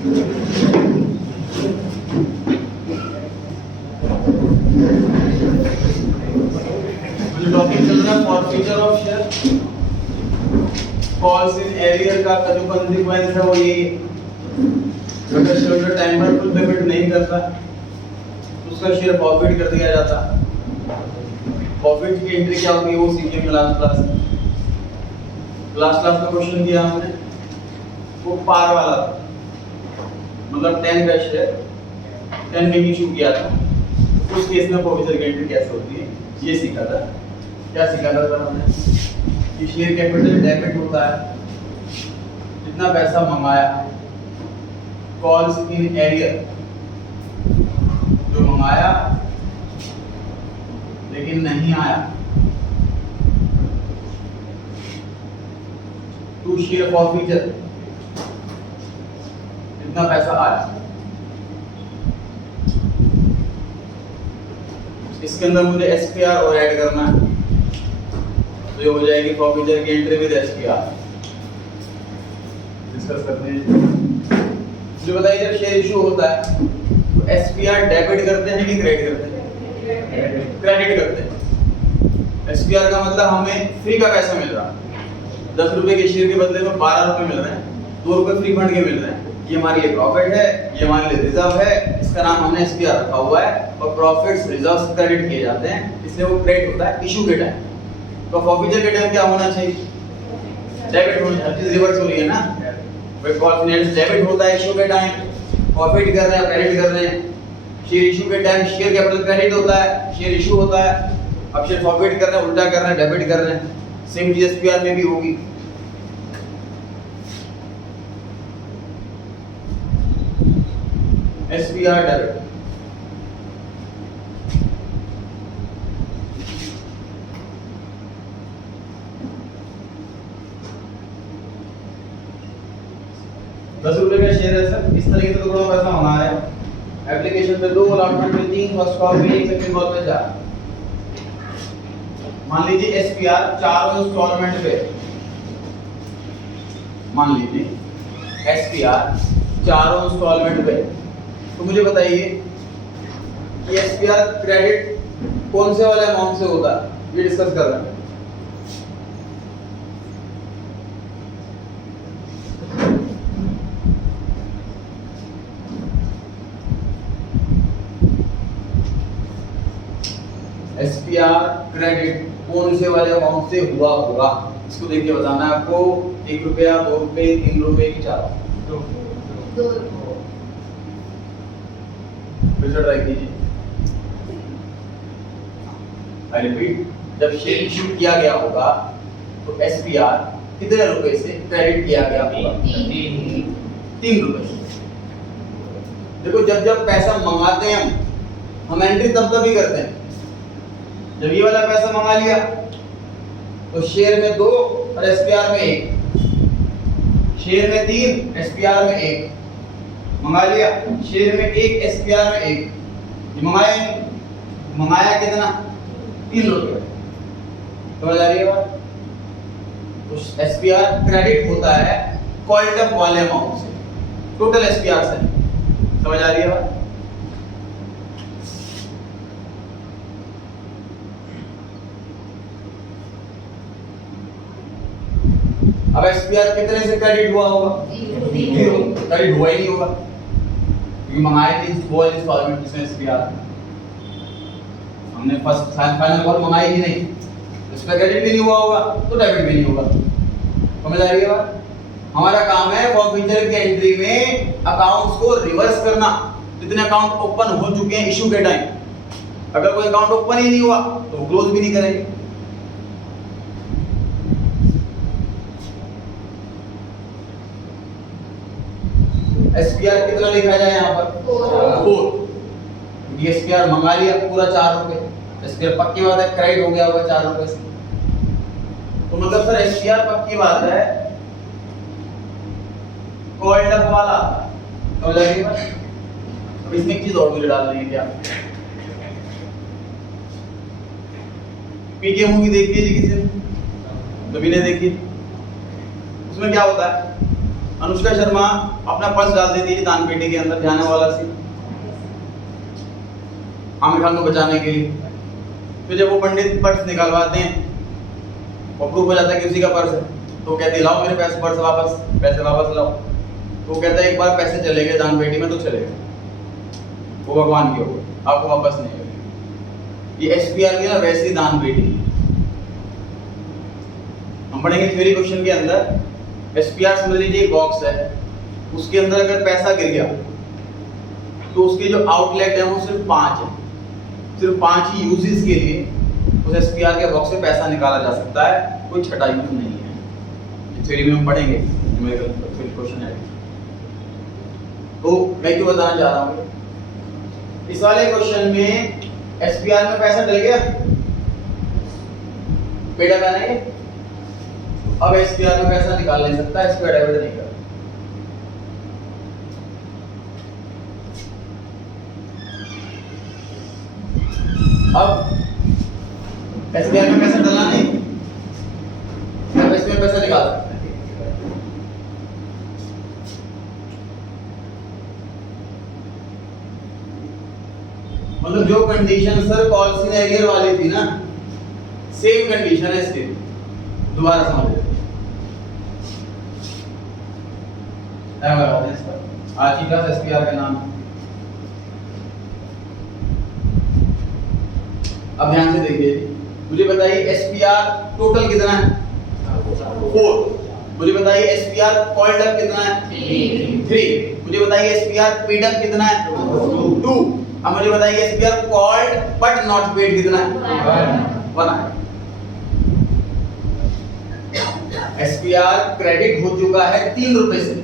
Topic चल रहा है forfeiture of share. Calls in arrear का जो कंसीक्वेंस है वो ये, अगर शेयर टाइम पर फुल पेमेंट नहीं करता तो उसका शेयर फॉरफिट कर दिया जाता। प्रॉफिट की एंट्री क्या होती है वो सीखे में लास्ट क्लास का क्वेश्चन किया हमने, वो पार वाला था, मतलब 10 का शेयर 10 में इशू किया था, उस केस में प्रोविजन की एंट्री कैसे होती है ये सीखा था। क्या सीखा था सर हमने कि शेयर कैपिटल डेबिट होता है, जितना पैसा मंगाया, कॉल्स इन एरियर जो मंगाया लेकिन नहीं आया, टू शेयर फॉरफीचर जितना पैसा आया। इसके अंदर मुझे एसपीआर और ऐड करना है, तो ये हो जाएगी फॉरफीचर की एंट्री विद एसपीआर। डिस्कस करते हैं। मुझे बताइए जब शेयर इशू होता है तो एसपीआर डेबिट करते हैं कि क्रेडिट करते हैं? क्रेडिट करते हैं। एसपीआर का मतलब हमें फ्री का पैसा मिल रहा है, 10 रुपए के शेयर के बदले में 12 रुपए मिल रहे हैं, 2 रुपए फ्री फंड के मिल रहे हैं। ये हमारे लिए प्रॉफिट है, ये हमारे लिए रिजर्व है, इसका नाम हमने एसपीआर रखा हुआ है, और प्रॉफिट्स रिजर्व्स क्रेडिट किए जाते हैं, इसलिए वो क्रेडिट होता है इशू के टाइम। तो फॉरफीचर के टाइम क्या होना चाहिए? डेबिट होना चाहिए। हर चीज रिवर्स हो रही है ना, भाई कॉन्फिडेंस डेबिट होता है इशू के टाइम, प्रॉफिट कर रहे हैं क्रेडिट कर रहे हैं। शेयर इशू के टाइम शेयर कैपिटल क्रेडिट होता है, शेयर इशू होता है, अब शेयर प्रॉफिट कर रहे हैं, उल्टा कर रहे हैं, डेबिट कर रहे हैं। सेम चीज एसपीआर में भी होगी। एसपीआर डेबिट, ₹10 का शेयर है सर, इस तरीके से टुकड़ों में पैसा होना है। एप्लीकेशन पे 2, अलॉटमेंट पे 3, फर्स्ट कॉल पे 1, सेकंड कॉल पे 4। मान लीजिए एसपीआर चारों इंस्टॉलमेंट पे, मान लीजिए एसपीआर चारों इंस्टॉलमेंट पे, तो मुझे बताइए कि एसपीआर क्रेडिट कौन से वाले अमाउंट से होता है, ये डिस्कस कर रहे हैं। एसपीआर क्रेडिट कौन से वाले अमाउंट से हुआ होगा, इसको देख के बताना है आपको। 1 रुपया, 2 रुपए, 3 रुपए की 4? 2। फिर से ट्राई कीजिए। आई रिपीट, जब शेयर इशू किया गया होगा तो एसपीआर कितने रुपए से क्रेडिट किया गया होगा? 3 रुपए से। देखो जब जब पैसा मंगाते हैं हम एंट्री तब ही करते हैं। जब ये वाला पैसा मंगा लिया तो शेयर में 2 और एसपीआर में 1, शेयर में 3 एसपीआर में 1 मंगा लिया, शेयर में 1 एसपीआर में 1, ये मंगाया कितना? 3 रुपए। समझ आ रही है बात? तो एसपीआर क्रेडिट होता है कॉल्ड अप वाले अमाउंट से, टोटल एसपीआर से। समझ आ रही है बात? अब एसपीआर कितने से क्रेडिट हुआ होगा? 0। क्रेडिट हुआ ही नहीं होगा क्योंकि मंगाए थे वो इंस्टॉलमेंट जिसमें एसपीआर हमने फर्स्ट फाइनल कॉल मंगाई ही नहीं, इस पे क्रेडिट भी नहीं हुआ होगा तो डेबिट भी नहीं होगा। समझ आ रही है बात? हमारा काम है फॉरफीचर की एंट्री में अकाउंट्स को रिवर्स करना, जितने अकाउंट ओपन हो चुके हैं इशू के टाइम। अगर कोई अकाउंट ओपन ही नहीं हुआ तो क्लोज भी नहीं करेंगे। एसपीआर कितना लिखा जाए यहाँ पर? 4। एसपीआर मंगा लिया पूरा 4 रुपए, एसपीआर पक्की बात है क्रेडिट हो गया होगा 4 रुपए से, तो मतलब सर एसपीआर पक्की बात है कॉल्ड अप वाला। तो लगेगा अब इसमें एक चीज और मुझे डाल देंगे क्या? पीके मूवी देखी है जी किसी ने? कभी नहीं देखी? उसमें क्या होता है अनुष्का शर्मा अपना पर्स डाल देती है दान पेटी के अंदर, जाने वाला सी आमिर खान को बचाने के लिए। तो जब वो पंडित पर्स निकालवाते हैं और प्रूफ हो जाता है कि उसी का पर्स है, तो कहते हैं लाओ मेरे पैसे, पर्स वापस, पैसे वापस लाओ। तो वो कहता है एक बार पैसे चले गए दान पेटी में तो चले गए, वो भगवान के हो गए, आपको वापस नहीं मिलेंगे। ये एसपीआर की ना वैसी दान पेटी। हम पढ़ेंगे थ्योरी क्वेश्चन के अंदर एसपीआर समझ लीजिए एक बॉक्स है, उसके अंदर अगर पैसा गिर गया तो उसके जो आउटलेट है वो सिर्फ 5 है, सिर्फ 5 ही यूजेस के लिए उस एसपीआर के बॉक्स से पैसा निकाला जा सकता है, कोई छठा यूज नहीं है। थ्योरी में हम पढ़ेंगे न्यूमेरिकल क्वेश्चन है। तो मैं क्यों बताना चाह रहा हूँ, इस वाले क्वेश्चन में एसपीआर में पैसा डल गया, पेड़ा बनाएंगे, अब एसपीआर में पैसा निकाल नहीं सकता, एसपीआर डेबिट नहीं कर। अब एसबीआई में पैसा डालना नहीं, अब एसबीआई में पैसा निकाल सकते हैं। मतलब जो कंडीशन सर पॉलिसी एरियर वाली थी ना, सेम कंडीशन है इसकी, दोबारा समझ लेते हैं। आज की क्लास एसपीआर का नाम, अब ध्यान से देखिए, मुझे बताइए एसपीआर टोटल कितना है? 4। मुझे बताइए एसपीआर कॉल्ड अप कितना है? 3। मुझे बताइए एसपीआर पेड अप कितना है? 2। अब मुझे बताइए SPR called but not paid कितना है? 1 है। एसपीआर क्रेडिट हो चुका है 3 रुपए से,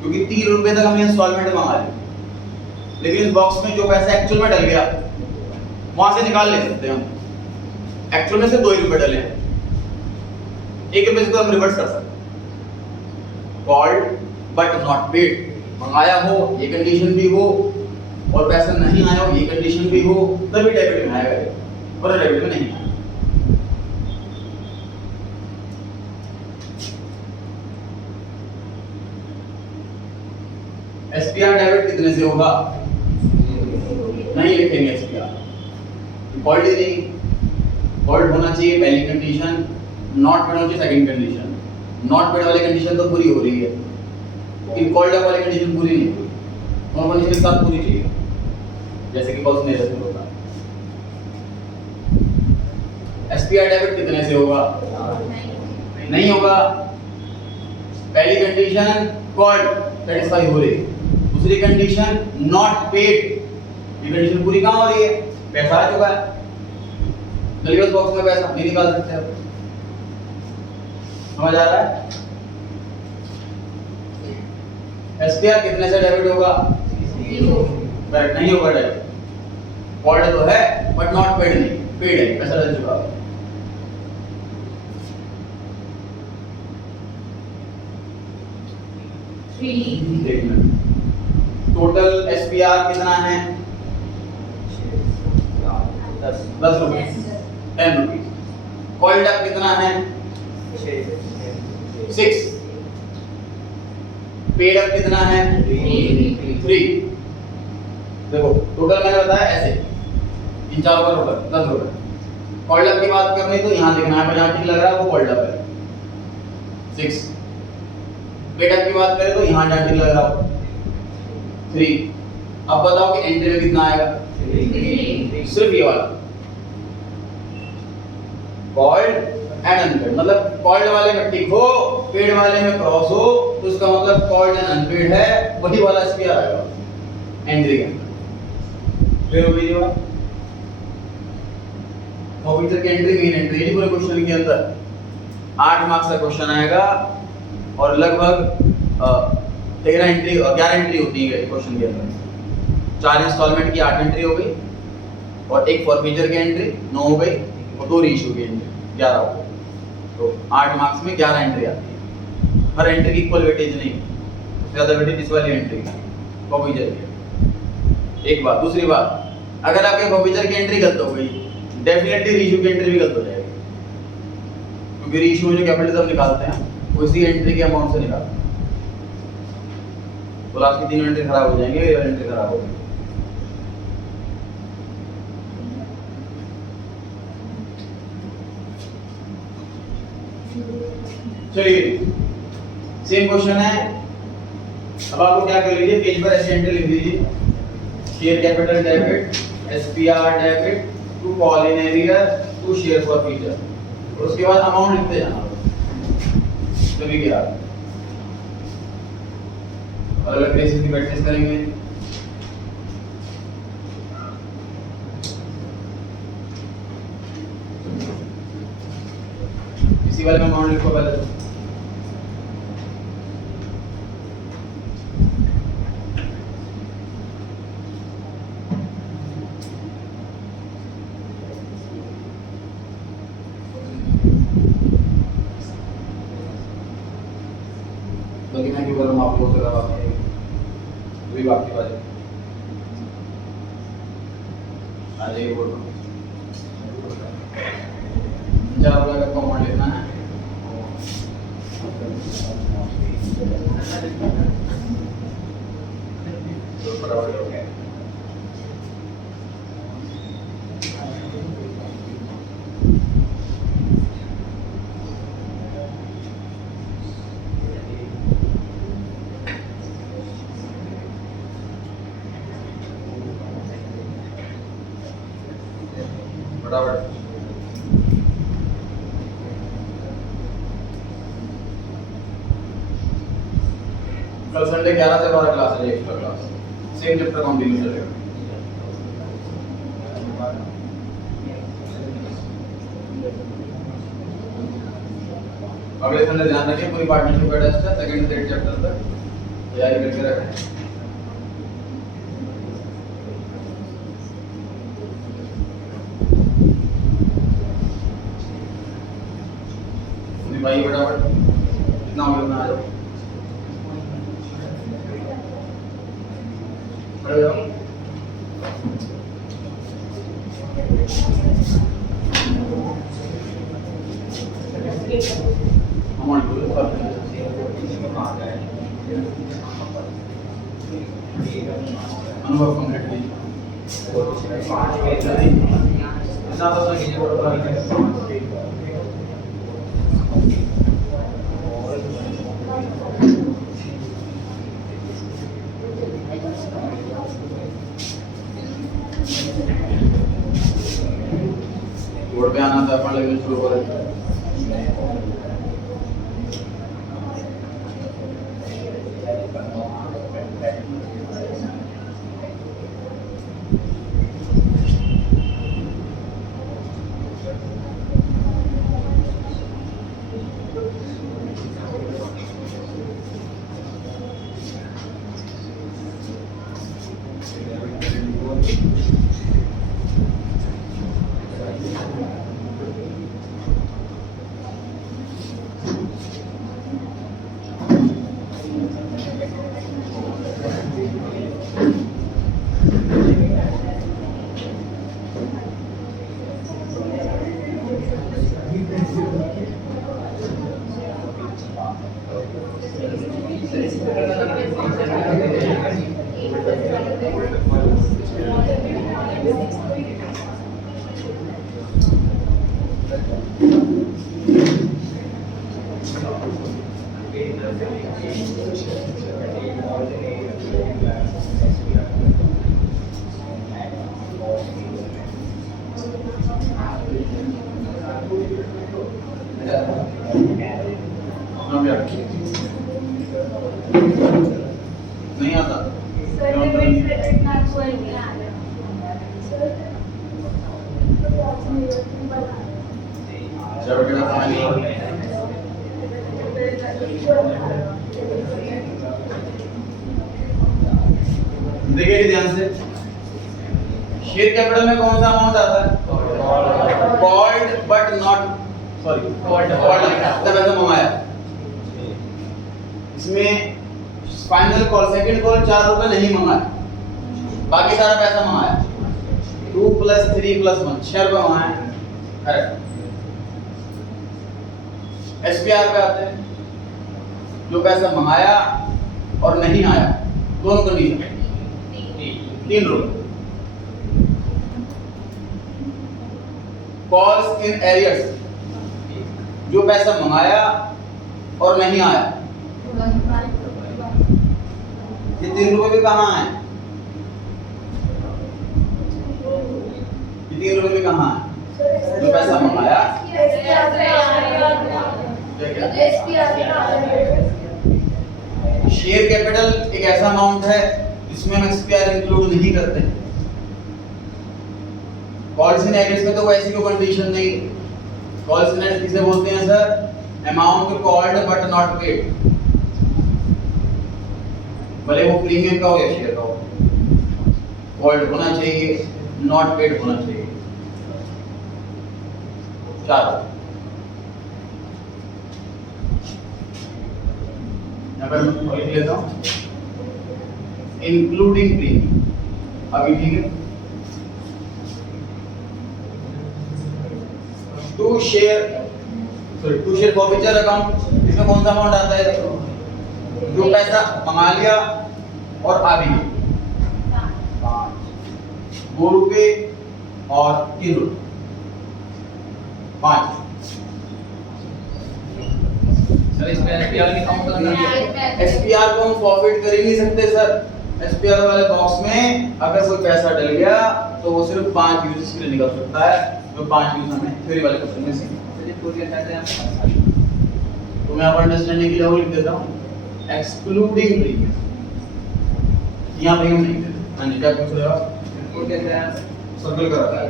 क्योंकि 3 रुपए तक हमने इंस्टॉलमेंट मंगा ली, लेकिन इस बॉक्स में जो पैसा एक्चुअल में डल गया वहां से निकाल ले सकते हैं हम। एक्चुअल में से 2 रुपए डले हैं, 1 रुपए से तो हम रिवर्स कर सकते हैं। कॉल्ड बट नॉट पेड, मंगाया हो ये कंडीशन भी हो और पैसा नहीं आया हो ये कंडीशन भी हो, तभी डेबिट में आएगा, और डेबिट में नहीं आएगा। एसपीआर डेबिट कितने से होगा? नहीं लिखेंगे एसपीआर, कॉल्ड ही नहीं, कॉल्ड होना चाहिए पहली कंडीशन, नॉट पेड होना चाहिए सेकंड कंडीशन। नॉट पेड वाली कंडीशन तो पूरी हो रही है, लेकिन कॉल्ड अप वाली कंडीशन पूरी नहीं हुई, दोनों कंडीशन एक साथ पूरी चाहिए, जैसे कि कॉल्स नहीं रहते होता। एसपीआर डेबिट कितने से होगा? नहीं होगा। पहली कंडीशन कॉल्ड सेटिस्फाई हो रही, दूसरी कंडीशन नॉट पेड, ये कंडीशन पूरी कहां हो रही है? पैसा आ चुका है, डिलीवर बॉक्स में पैसा नहीं निकाल सकते अब। समझ आ रहा है? एसपीआर कितने से डेबिट होगा? 0। करेक्ट, नहीं होगा डेबिट। कॉल्ड तो है बट नॉट पेड नहीं, पेड है, पैसा डल चुका है। टोटल एसपीआर कितना है? 10 रुपए, 10 रुपीज। कॉल्ड अप कितना है? 6। पेड अप कितना है? 3। देखो टोटल मैंने बताया ऐसे, इन चारों का टोटल 10 रुपए। कॉल्ड अप की बात करनी तो यहाँ लिखना है, जहाँ टिक लग रहा है वो कॉल्ड अप है 6। पेड अप की बात करें तो यहाँ जहाँ टिक लग रहा हो 3। अब बताओ कि एंट्री में कितना आएगा? 3। सिर्फ ये वाला कॉल्ड एंड अनपेड, मतलब कॉल्ड वाले में टिक हो, पेड वाले में क्रॉस हो, तो इसका मतलब कॉल्ड एंड अनपेड है, वही वाला एसपीआर आएगा एंट्री के अंदर। फिर वही जो ऑफिसर की एंट्री मेन एंट्री है पूरे क्वेश्चन के अंदर। 8 मार्क्स का क्वेश्चन आएगा और लगभग 13 एंट्री 11 एंट्री होती है क्वेश्चन के अंदर। 4 इंस्टॉलमेंट की 8 एंट्री हो गई और एक फॉरफीचर की एंट्री 9 हो गई और 2 रीइश्यू की एंट्री 11 हो गई। तो 8 मार्क्स में 11 एंट्री आती है। हर एंट्री की इक्वल वेटेज नहीं, सबसे ज्यादा वेटेज इस वाली एंट्री की फॉरफीचर की। एक बात, दूसरी बात, अगर आपके फॉरफीचर की एंट्री गलत हो गई, डेफिनेटली रीइश्यू की एंट्री भी गलत हो जाएगी, क्योंकि रीइश्यू में जो कैपिटल हम निकालते हैं वो इसी एंट्री के अमाउंट से निकालते हैं। तो लास्ट की 3 एंट्री खराब हो जाएंगे, ये एंट्री खराब हो गई। चलिए सेम क्वेश्चन है। अब आपको क्या कर लीजिए, पेज पर ऐसे एंट्री लिख दीजिए, share capital debit, SPR debit to call in arrear to share for future, और उसके बाद अमाउंट लिखते जाना सभी के यार। अलग अलग केसेस की प्रैक्टिस करेंगे। इसी वाले में अमाउंट लिखो पहले तो। बाकी मैं क्यों करूँ, आप लोग करा बात है, वही बात की बात है। आ जाइए बोल रहा हूँ, 4 रुपये का अमाउंट लिखना है। फटाफट कल संडे 11 से 12 क्लास है, extra class, same chapter continue चलेगा। अगले संडे ध्यान रखिए, पूरी पार्टनरशिप का टेस्ट है, सेकंड थर्ड चैप्टर तक तैयारी करके रखें। भाई फटाफट कितना हो गया, आ जाओ खड़े हो जाओ। अनुभव कंप्लीट कीजिए। बोर्ड पे आना था, अपन लेवल शुरू करें। नहीं आता देखिए ध्यान से, शेयर कैपिटल में कौन सा अमाउंट आता है? Called but not, sorry called पैसा मंगाया। इसमें फाइनल कॉल, सेकंड कॉल 4 रुपए नहीं मंगाया, बाकी सारा पैसा मंगाया। 2 + 3 + 1 6 रुपए मंगाया। करेक्ट। एसपीआर पे आते हैं, जो पैसा मंगाया और नहीं आया दोनों condition, 3 rule. Calls in arrears, जो पैसा मंगाया और नहीं आया, ये 3 रुपए भी कहाँ है? ये 3 रुपए भी कहाँ है? जो पैसा मंगाया, शेयर कैपिटल एक ऐसा अमाउंट है जिसमें हम एसपीआर इंक्लूड नहीं करते। कॉल्स इन एरियर्स में तो कोई ऐसी कोई कंडीशन नहीं। कॉल्स इन एरियर्स किसे बोलते हैं sir? Amount called but not paid, भले वो प्रीमियम का हो या शेयर का हो, कॉल्ड होना चाहिए, नॉट पेड होना चाहिए। 4 यहाँ पर मैं लिख लेता हूँ, इंक्लूडिंग प्रीमियम। अभी ठीक है। टू शेयर फॉरफीचर अकाउंट, इसमें कौन सा अमाउंट आता है? जो पैसा मंगा लिया और आ भी गया, 2 रुपए और 3 रुपए, 5। सर इसमें एसपीआर की काउंट करना है। एसपीआर को हम फॉरफिट कर ही नहीं सकते सर। एसपीआर वाले बॉक्स में अगर कोई पैसा डल गया तो वो सिर्फ 5 यूजेस के लिए निकल सकता है, जो 5 यूज हमें थ्योरी वाले क्वेश्चन में सीखे। तो मैं आपको अंडरस्टैंडिंग के लिए वो लिख देता हूँ, एक्सक्लूडिंग प्रीमियम। यहाँ पे हम नहीं देते। हाँ जी, क्या पूछ रहे हो आप? सर्कल कर रखा है,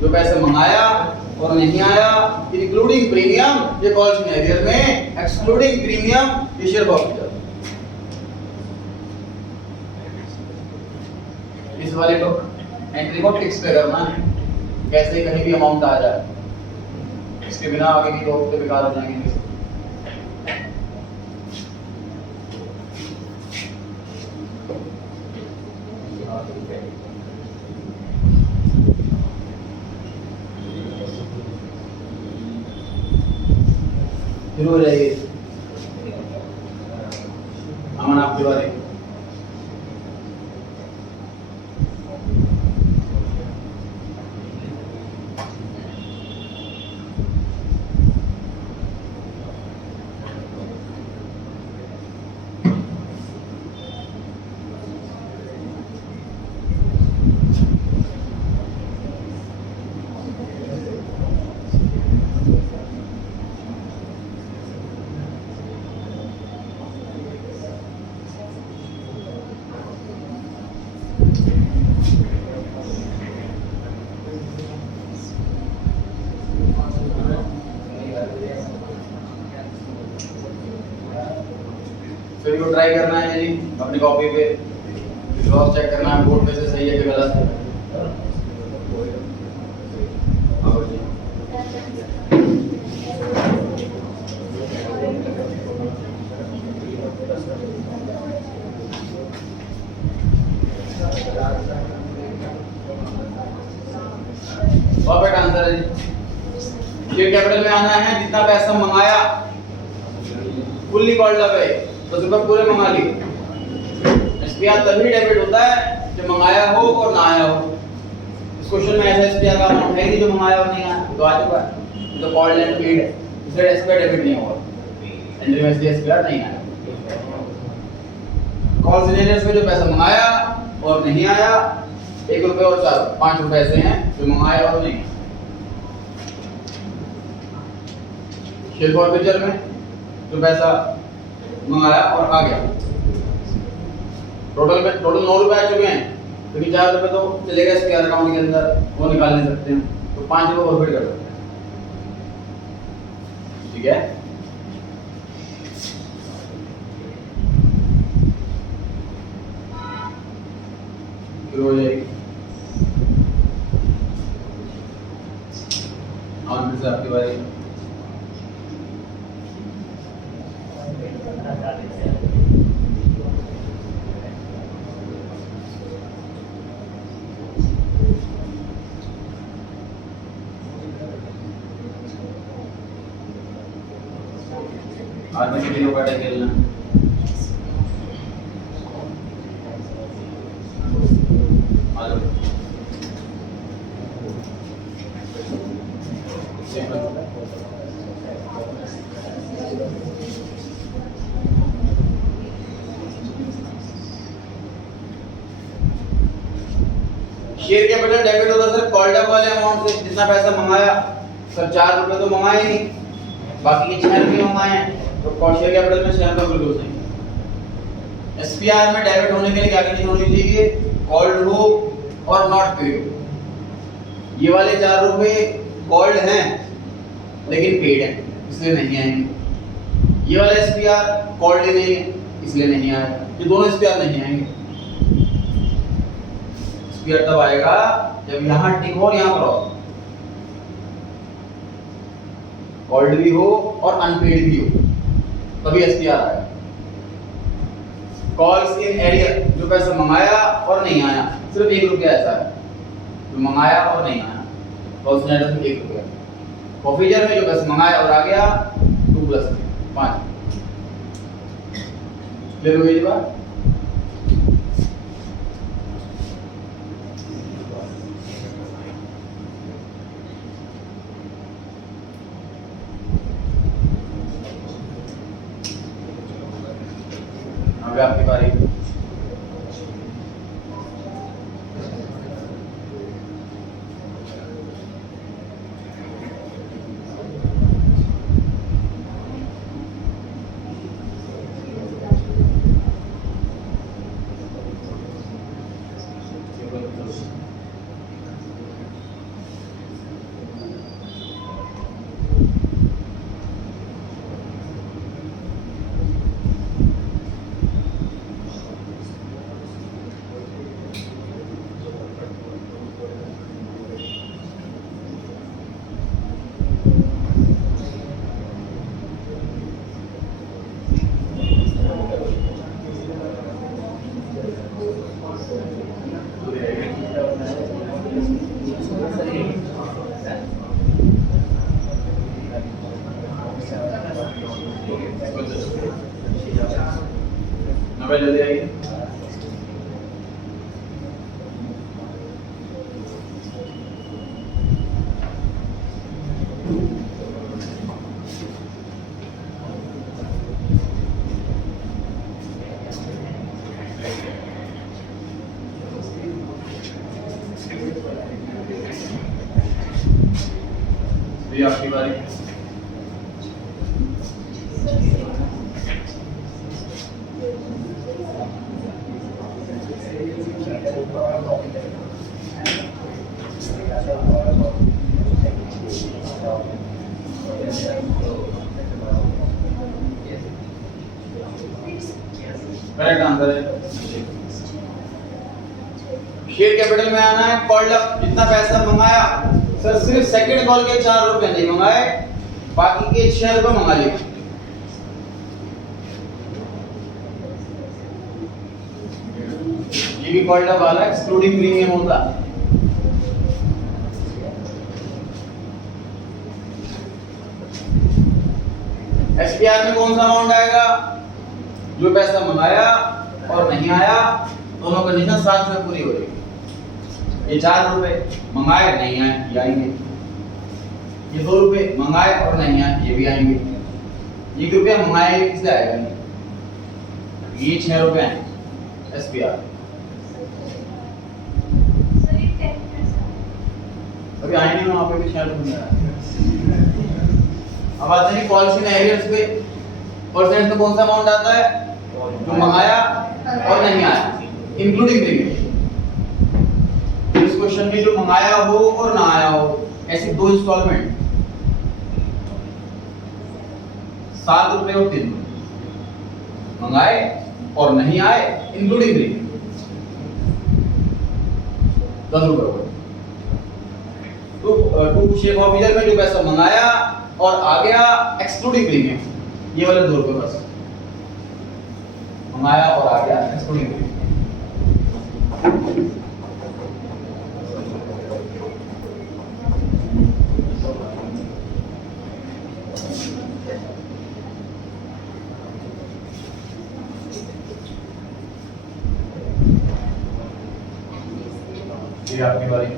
जो पैसा मंगाया और नहीं आया, इंक्लूडिंग प्रीमियम ये कॉल्स इन एरियर में, एक्सक्लूडिंग प्रीमियम ये शेयर फॉरफीचर। इस वाले को एंट्री को टिक्स पे करना है, कैसे कहीं भी अमाउंट आ जाए, इसके बिना आगे की 2 हफ्ते बेकार हो जाएंगे। फिर हो जाएगी अमन आपके बारे में। फिर वो ट्राई करना है जी अपनी कॉपी पे, क्रॉस चेक करना है बोर्ड पे से सही है कि गलत है। परफेक्ट आंसर है जी। शेयर कैपिटल में आना है जितना पैसा मंगाया, फुल्ली कॉल्ड अप है, 10 रुपए पूरे मंगा लिए। एसपीआर तभी डेबिट होता है जब मंगाया हो और ना आया हो। इस क्वेश्चन में ऐसा एसपीआर का अमाउंट है नहीं जो मंगाया और नहीं आया, तो आ चुका है, तो कॉल्ड एंड पेड है, इसलिए एसपीआर डेबिट नहीं होगा, एंट्री में एसपीआर नहीं आया। कॉल सिनेरियोस में जो पैसा मंगाया और नहीं आया, 1 रुपए और 5 रुपए ऐसे हैं जो मंगाया और नहीं। शेयर फॉरफीचर में जो पैसा मंगाया और आ गया, टोटल 9 रुपए आ चुके हैं, क्योंकि 4 रुपए तो चलेगा एसपीआर अकाउंट के अंदर, वो निकाल नहीं सकते हैं, तो 5 रुपए फॉरफिट कर सकते हैं। ठीक है, शुरू हो जाएगी। और फिर से आपकी बारी। आज में किलो काटे खेलना शेयर कैपिटल डेबिट होता सर कॉल्ड अप वाले अमाउंट से जितना पैसा मंगाया सर 4 रुपए तो मंगाए नहीं बाकी के 6 रुपए मंगाए हैं तो शेयर कैपिटल में 6 रुपए बिल्कुल नहीं। एसपीआर में डेबिट होने के लिए क्या कंडीशन होनी चाहिए कॉल्ड हो और नॉट पेड हो। ये वाले 4 रुपए कॉल्ड हैं लेकिन पेड हैं इसलिए नहीं आएंगे। ये वाला एसपीआर कॉल्ड ही नहीं है इसलिए नहीं आएगा। ये दोनों एसपीआर नहीं आएंगे। एसपीआर तब आएगा जब यहां टिक हो और यहां क्रॉस कॉल्ड भी हो और अनपेड भी हो तभी एसपीआर आएगा। कॉल्स इन एरियर जो पैसा मंगाया और नहीं आया सिर्फ 1 रुपया ऐसा है जो मंगाया और नहीं आया कॉल्स इन एरियर में 1 रुपया। ऑफिजर में जो पैसा मंगाया और आ गया 2 + 5 ले लो ये बात। अब आपकी बारी। जल्दी आइए। ये आपकी बारी। करेक्ट आंसर है। शेयर कैपिटल में आना है कॉल्ड अप जितना पैसा मंगाया सर सिर्फ सेकंड कॉल के 4 रुपए नहीं मंगाए बाकी के 6 रुपए मंगा लिए। ये भी कॉल्ड अप वाला एक्सक्लूडिंग प्रीमियम होता है। एसपीआर में कौन सा अमाउंट आएगा जो पैसा मंगाया और नहीं आया दोनों कंडीशन साथ में पूरी हो रही। ये 4 रुपए मंगाए नहीं आए ये आएंगे। ये 2 रुपए मंगाए और नहीं आए ये भी आएंगे। ये रुपया मंगाए किससे आएगा नहीं। ये 6 रुपए हैं एसपीआर। अभी आए नहीं वहां पे भी 6 रुपए आए। अब आते हैं पॉलिसी इन एरियर्स पे परसेंट में कौन सा अमाउंट आता है जो मंगाया और नहीं आया इंक्लूडिंग प्रीमियम। इस क्वेश्चन में जो मंगाया हो और ना आया हो ऐसे 2 इंस्टॉलमेंट 7 रुपए और 3 रुपए मंगाए और नहीं आए इंक्लूडिंग प्रीमियम 10 रुपए। तो टू शेप ऑफिसर में जो पैसा मंगाया और आ गया एक्सक्लूडिंग प्रीमियम ये वाले 2 रुपए बस मंगाया और आ गया एक्सक्लूडिंग प्रीमियम। आपकी बारी।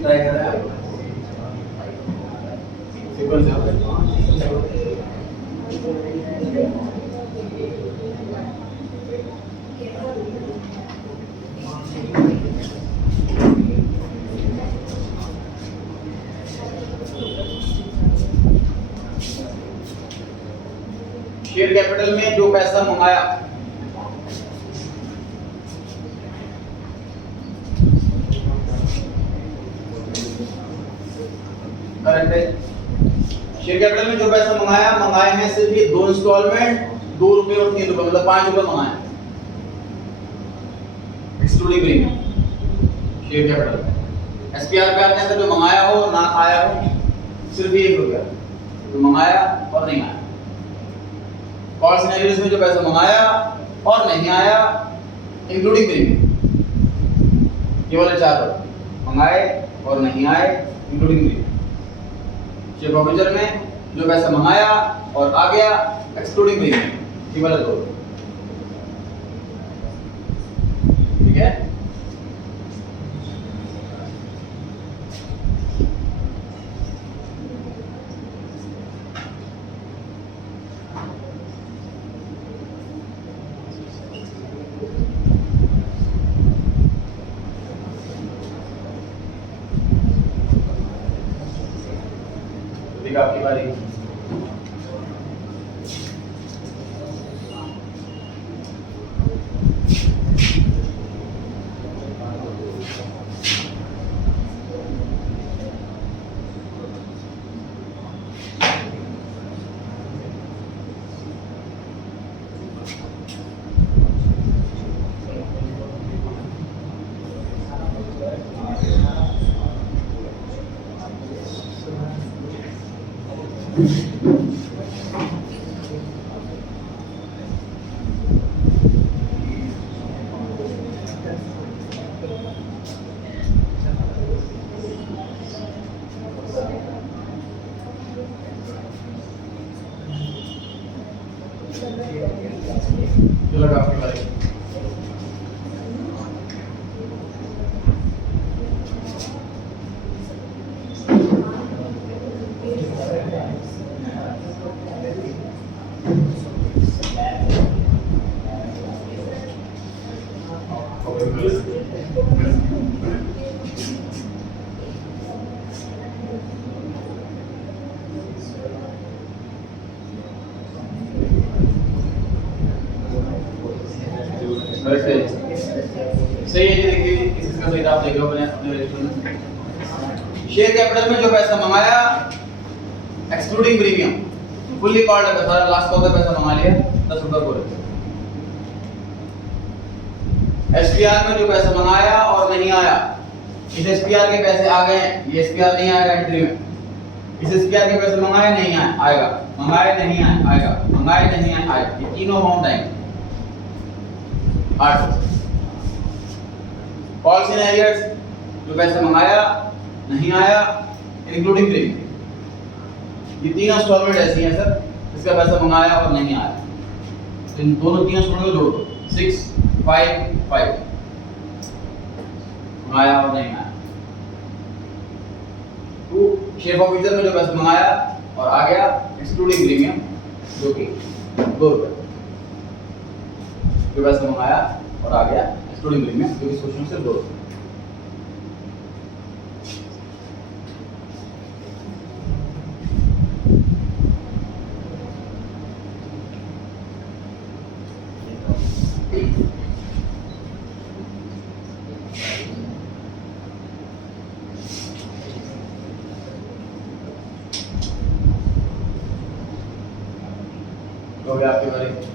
ट्राई कर रहे हैं सीक्वेंस शेयर कैपिटल में जो पैसा मंगाया करेक्ट है। शेयर कैपिटल में जो पैसा मंगाए हैं सिर्फ ये 2 इंस्टॉलमेंट, 2 रुपए और 3 रुपए, मतलब 5 रुपए मंगाए excluding premium share capital. SPR पे आपने जो मंगाया हो ना आया हो सिर्फ 1 रुपया, तो मंगाया और नहीं आया। कॉल सिनेरियोस में जो पैसा मंगाया और नहीं आया इंक्लूडिंग प्रीमियम, ये वाले 4 मंगाए और नहीं आए इंक्लूडिंग प्रीमियम। शेयर फॉर्फिचर में जो पैसा मंगाया और आ गया एक्सक्लूडिंग प्रीमियम, ये वाला 2। ठीक है। आपकी बारी। लगा आपकी बारी। सही है। देखिए इसका सही आप देख लो अपने शेयर कैपिटल में जो पैसा मंगाया एक्सक्लूडिंग प्रीमियम फुल्ली कॉल्ड है, सारा लास्ट कॉल का पैसा मंगा लिया 10 रुपए पूरे। एसपीआर में जो पैसा मंगाया और नहीं आया, इस एसपीआर के पैसे आ गए, ये एसपीआर नहीं आएगा एंट्री में। इस एसपीआर के पैसे मंगाए नहीं आए आएगा, मंगाए नहीं आए आएगा, मंगाए नहीं आए आएगा। ये तीनों अमाउंट आएंगे 8। कॉल सिनेरियोस जो पैसा मंगाया नहीं आया इंक्लूडिंग प्रीमियम, ये 3 इंस्टॉलमेंट ऐसी हैं सर इसका पैसा मंगाया और नहीं आया, इन दोनों 3 इंस्टॉलमेंट को जोड़ दो 6 5 5 मंगाया और नहीं आया। तो शेयर फॉर्फिचर में जो पैसा मंगाया और आ गया एक्सक्लूडिंग प्रीमियम जो कि 2 रुपए, जो पैसा मंगाया और आ गया एक्सक्लूडिंग प्रीमियम जो कि इस क्वेश्चन से 2 रुपए। हो गया आपके बारे में।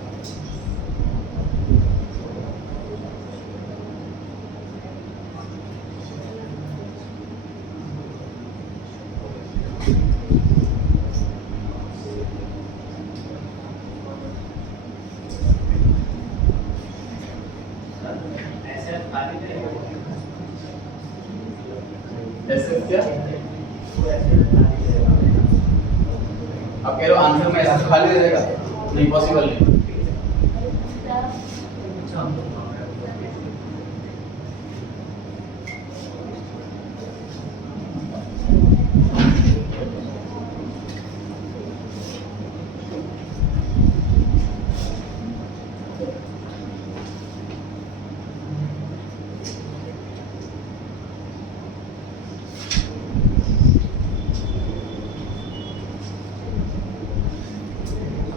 एसएफ क्या? आप कह रहे हो आंसर में एसएफ खाली रहेगा? नहीं, पॉसिबल नहीं।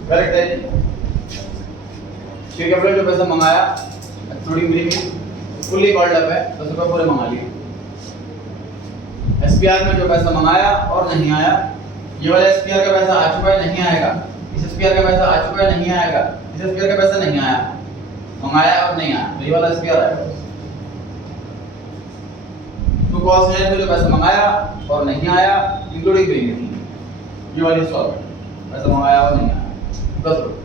करेक्ट है जी। शेयर कैपिटल जो पैसा मंगाया excluding premium fully called up है, 10 रुपये पूरे मंगा लिए। एसपीआर में जो पैसा मंगाया और नहीं आया, ये वाला एसपीआर का पैसा आ चुका है, नहीं आएगा। इस एसपीआर का पैसा आ चुका है, नहीं आएगा। इस एसपीआर का पैसा नहीं आया, मंगाया और नहीं आया, ये वाला एसपीआर आएगा। तो कॉस्ट है जो पैसा मंगाया और नहीं आया इंक्लूडिंग प्रीमियम, ये वाली इंस्टॉलमेंट पैसा मंगाया और नहीं आया 10 रुपये।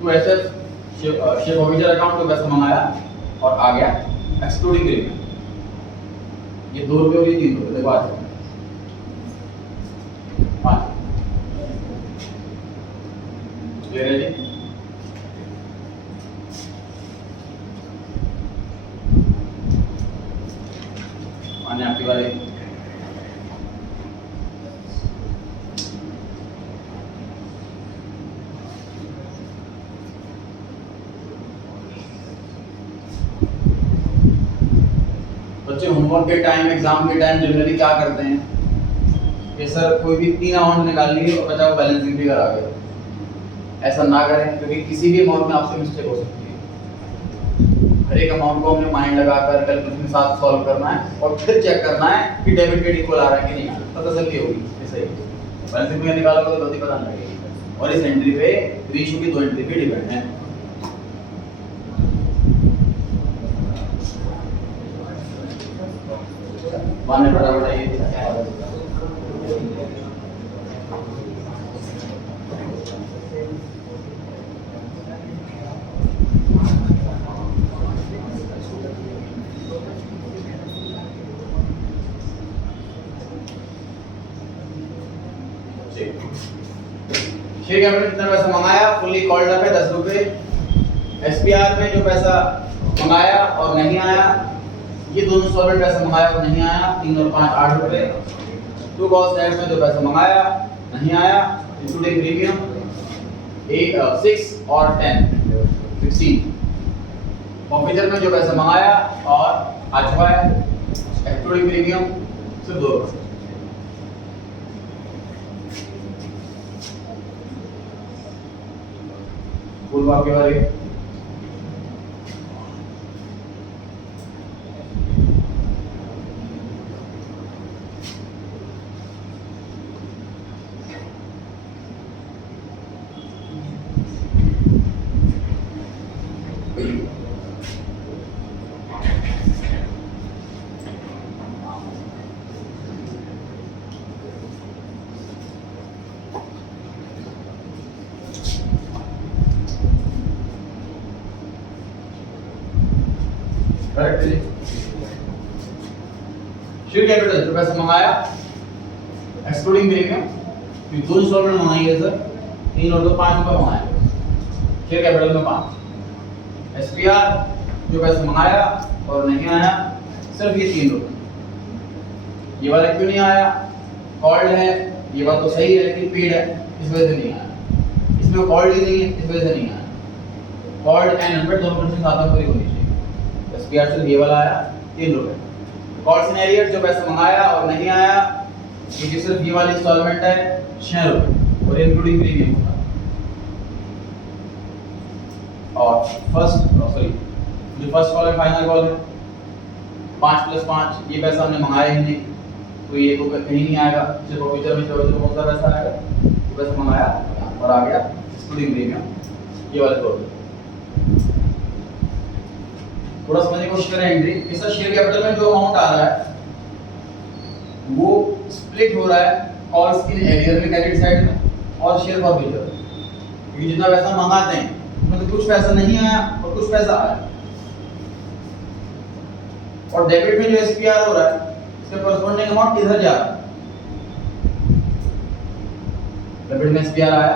तो ऐसे शेयर फॉरफीचर अकाउंट में पैसा मंगाया और आ गया एक्सक्लूडिंग प्रीमियम, ये 2 रुपये और ये 3 रुपये, देखो आज 5 क्लियर है जी। माने आपकी वाली बच्चे होमवर्क के टाइम, एग्जाम के टाइम जनरली क्या करते हैं कि सर कोई भी 3 अमाउंट निकाल लिए और बचा हुआ बैलेंसिंग फिगर आ गया। ऐसा ना करें, क्योंकि किसी भी अमाउंट में आपसे मिस्टेक हो सकती है। हर एक अमाउंट को हमने माइंड लगाकर कैलकुलेशन के साथ सॉल्व करना है और फिर चेक करना है कि डेबिट क्रेडिट इक्वल आ रहा है कि नहीं आ रहा, तब तसल्ली होगी कि सही है। बैलेंसिंग फिगर निकालोगे तो गलती पता नहीं लगेगी। और इस एंट्री पे रेशियो की 2 एंट्री पे डिपेंड है। माने फटाफट आइए। शेयर कैपिटल कितना पैसा मंगाया, फुल्ली कॉल्ड अप है 10 रुपये। एसपीआर में जो पैसा मंगाया और नहीं आया, ये दोनों इंस्टॉलमेंट पैसा मंगाया और नहीं आया, 3 और 5 8 रुपये। टू कॉस्ट साइड में जो पैसा मंगाया नहीं आया इंक्लूडिंग प्रीमियम 6 और 10 16। फॉरफीचर में जो पैसा मंगाया और आ चुका है एक्सक्लूडिंग प्रीमियम सिर्फ 2 रुपये। फुल आपके बारे करेक्ट है। शेयर कैपिटल जो पैसा मंगाया एक्सक्लूडिंग प्रीमियम, ये 2 इंस्टॉलमेंट मंगाई है सर, 3 और 2 5 रुपये मंगाए शेयर कैपिटल में 5। एसपीआर जो पैसा मंगाया और नहीं आया सिर्फ ये 3 रुपये। ये वाला क्यों नहीं आया, कॉल्ड है, ये बात तो सही है लेकिन पेड है, इस वजह से नहीं आया। इसमें कॉल्ड ही नहीं है, इस वजह से नहीं आया। कॉल्ड एंड अनपेड दोनों कंडीशन साथ में पूरी होनी चाहिए। एसपीआर सिर्फ ये वाला आया 3 रुपये। कॉल सिनेरियो जो पैसा मंगाया और नहीं आया, ये सिर्फ ये वाली इंस्टॉलमेंट है 6 रुपये और इंक्लूडिंग प्रीमियम होगा। और फर्स्ट कॉल है फाइनल कॉल है 5 + 5, ये पैसा हमने मंगाया ही नहीं तो ये को कहीं नहीं आएगा। सिर्फ फीचर में जो कौन सा पैसा आएगा, वो पैसा मंगाया और आ गया एक्सक्लूडिंग प्रीमियम, ये वाले 2 रुपये। थोड़ा समझने की कोशिश करें एंट्री। इस शेयर कैपिटल में जो अमाउंट आ रहा है वो स्प्लिट हो रहा है कॉल्स इन एरियर में क्रेडिट साइड में और शेयर फॉरफीचर। क्योंकि जितना पैसा मंगाते हैं उसमें तो कुछ पैसा नहीं आया और कुछ पैसा आया। और डेबिट में जो एसपीआर हो रहा है इसका कॉरस्पॉन्डिंग अमाउंट किधर जा रहा है? डेबिट में एसपीआर आया,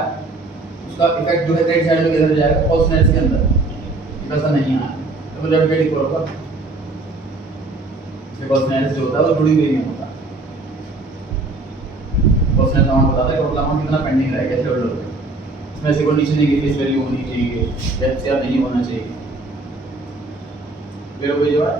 उसका इफेक्ट जो है क्रेडिट साइड में किधर जाएगा? कॉस्ट के अंदर। पैसा नहीं आया तो डेबिट इक्वल होगा, इसके कॉस्ट जो होता है वो जुड़ी हुई नहीं होता। कॉस्ट अमाउंट बताता है टोटल अमाउंट कितना पेंडिंग रहेगा, कैसे होल्ड होगा। इसमें ऐसी कंडीशन है कि फेस वैल्यू होनी चाहिए, डेट से नहीं होना चाहिए। फिर वो जो है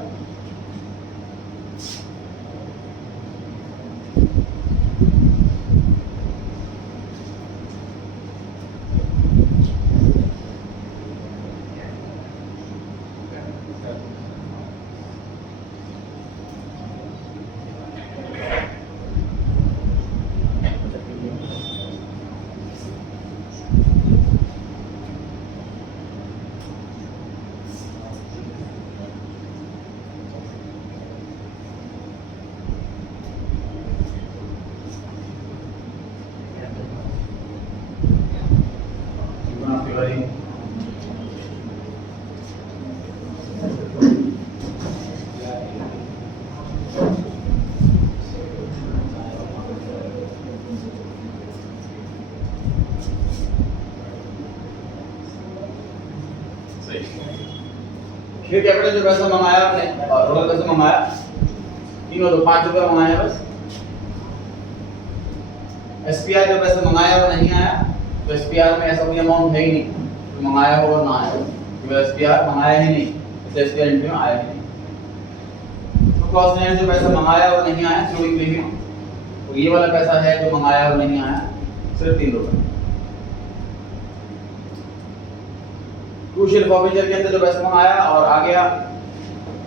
शेयर कैपिटल जो पैसा मंगाया आपने और टोटल पैसा मंगाया तीनों तो 5 रुपए मंगाया बस। एसपीआर जो पैसा मंगाया और नहीं आया तो एसपीआर में ऐसा कोई अमाउंट है ही नहीं तो मंगाया हो और ना आया हो, क्योंकि एसपीआर मंगाया ही नहीं इसलिए एसपीआर एंट्री में आया ही नहीं। तो कॉस्ट ने जो पैसा मंगाया और नहीं आया इंक्लूडिंग प्रीमियम, तो ये वाला पैसा है जो मंगाया और नहीं आया सिर्फ 3 रुपए। क्रूशियल फॉर्मेचर के अंदर जो पैसा मंगाया और आ गया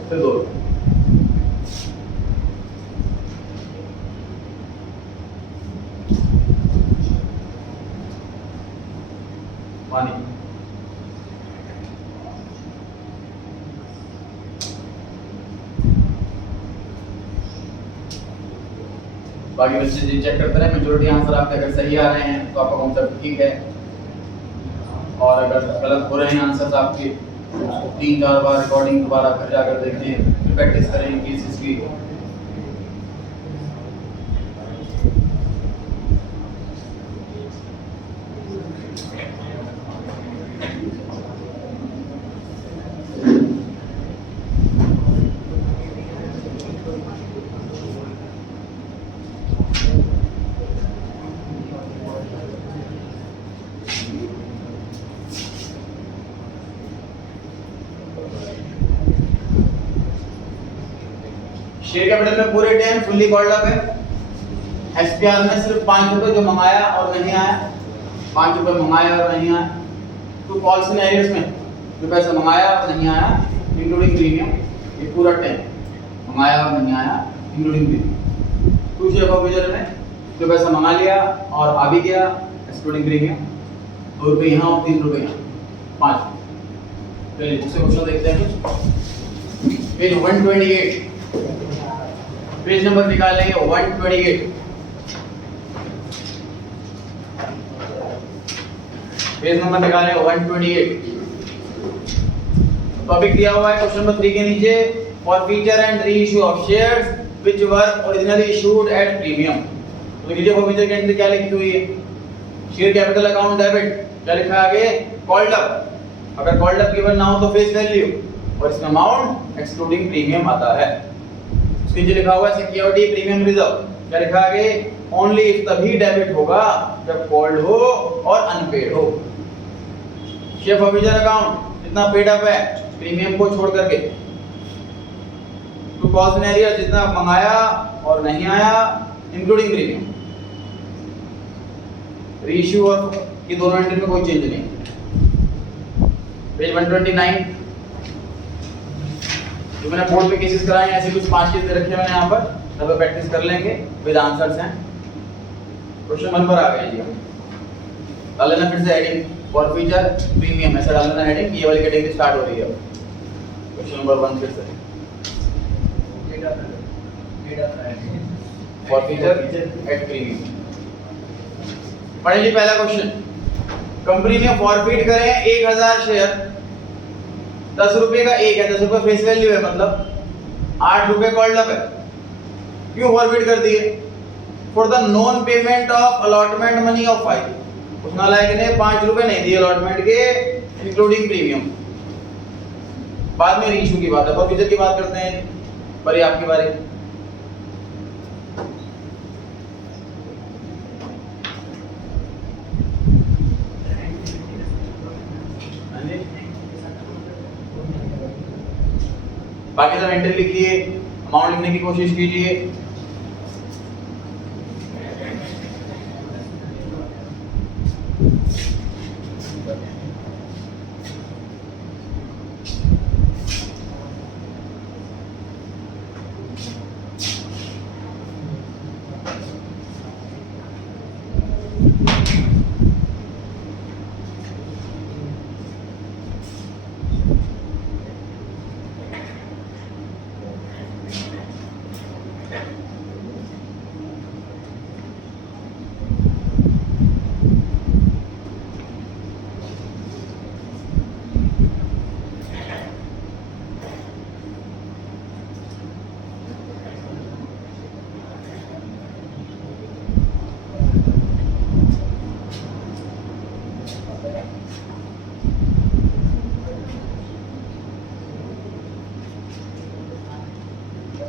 फिर 2 रुपए। पानी बाकी बच्चे चेक करते रहे, मेजॉरिटी आंसर आपके अगर सही आ रहे हैं तो आपका कॉन्सेप्ट ठीक है, और अगर गलत हो रहे हैं आंसर्स आपके तो 3-4 बार रिकॉर्डिंग दोबारा घर जाकर देखें, प्रैक्टिस करें केसेस की। शेयर कैपिटल में पूरे टाइम फुल्ली कॉल्ड अप है। एसपीआर में सिर्फ 5 रुपए जो मंगाया और नहीं आया, 5 रुपए मंगाया और नहीं आया। तो कॉल सिनेरियोस में जो पैसा मंगाया और नहीं आया इंक्लूडिंग प्रीमियम, ये पूरा टाइम मंगाया और नहीं आया इंक्लूडिंग प्रीमियम। क्रूशियल फॉर्मेचर में जो पैसा मंगा लिया और आ भी गया एक्सक्लूडिंग प्रीमियम, 2 रुपए यहाँ और 3 रुपए यहाँ, 5। चलिए दूसरे क्वेश्चन देखते हैं कुछ। पेज 128 पेज नंबर निकालेंगे 128। पेज नंबर निकालेंगे 128। टॉपिक दिया हुआ है क्वेश्चन नंबर 3 के नीचे, forfeiture and reissue of shares which were originally issued at premium. तो लीजिए फॉरफीचर के अंदर क्या लिखी हुई है? शेयर कैपिटल अकाउंट डेबिट, क्या लिखा है आगे? Called up. अगर कॉल्ड अप गिवन ना हो तो फेस वैल्यू और इसका अमाउंट एक्सक्लूडिंग प्रीमियम आता है। नीचे लिखा हुआ है सिक्योरिटी प्रीमियम रिजर्व, क्या लिखा है? ओनली इफ तभी डेबिट होगा जब कॉल्ड हो और अनपेड हो। शेयर फॉरफीचर अकाउंट जितना पेड अप है प्रीमियम को छोड़ करके, टू कॉस्ट सिनेरियो जितना मंगाया और नहीं आया इंक्लूडिंग प्रीमियम। रीइश्यू और ये दोनों एंट्री में कोई चेंज नहीं। पेज 129 जो मैंने बोर्ड पे केसेस कराए हैं, ऐसे कुछ 5 केस रखे मैंने यहाँ पर, तब प्रैक्टिस कर लेंगे विद आंसर्स हैं। क्वेश्चन 1 पर आ गए जी, डाल लेना फिर से हेडिंग फॉरफीचर प्रीमियम, ऐसा डाल लेना हेडिंग, ये वाली कैटेगरी स्टार्ट हो रही है। क्वेश्चन नंबर 1 फिर से फॉरफीचर एट प्रीमियम। पढ़े जी पहला क्वेश्चन, कंपनी ने फॉरफीट करें 1000 शेयर, 10 रुपए का एक है, 10 रुपए फेस वैल्यू है, मतलब ₹8 कॉल्ड अप है, क्यों फॉरवर्ड कर दिए? For the non payment of allotment money of 5, उस नालायक ने ₹5 नहीं दिए अलॉटमेंट के इंक्लूडिंग प्रीमियम। बाद में रीइशू की बात है, फॉरफीचर की बात करते हैं, पर आपकी बारी। बाकी सब एंट्री लिखिए, अमाउंट लिखने की कोशिश कीजिए।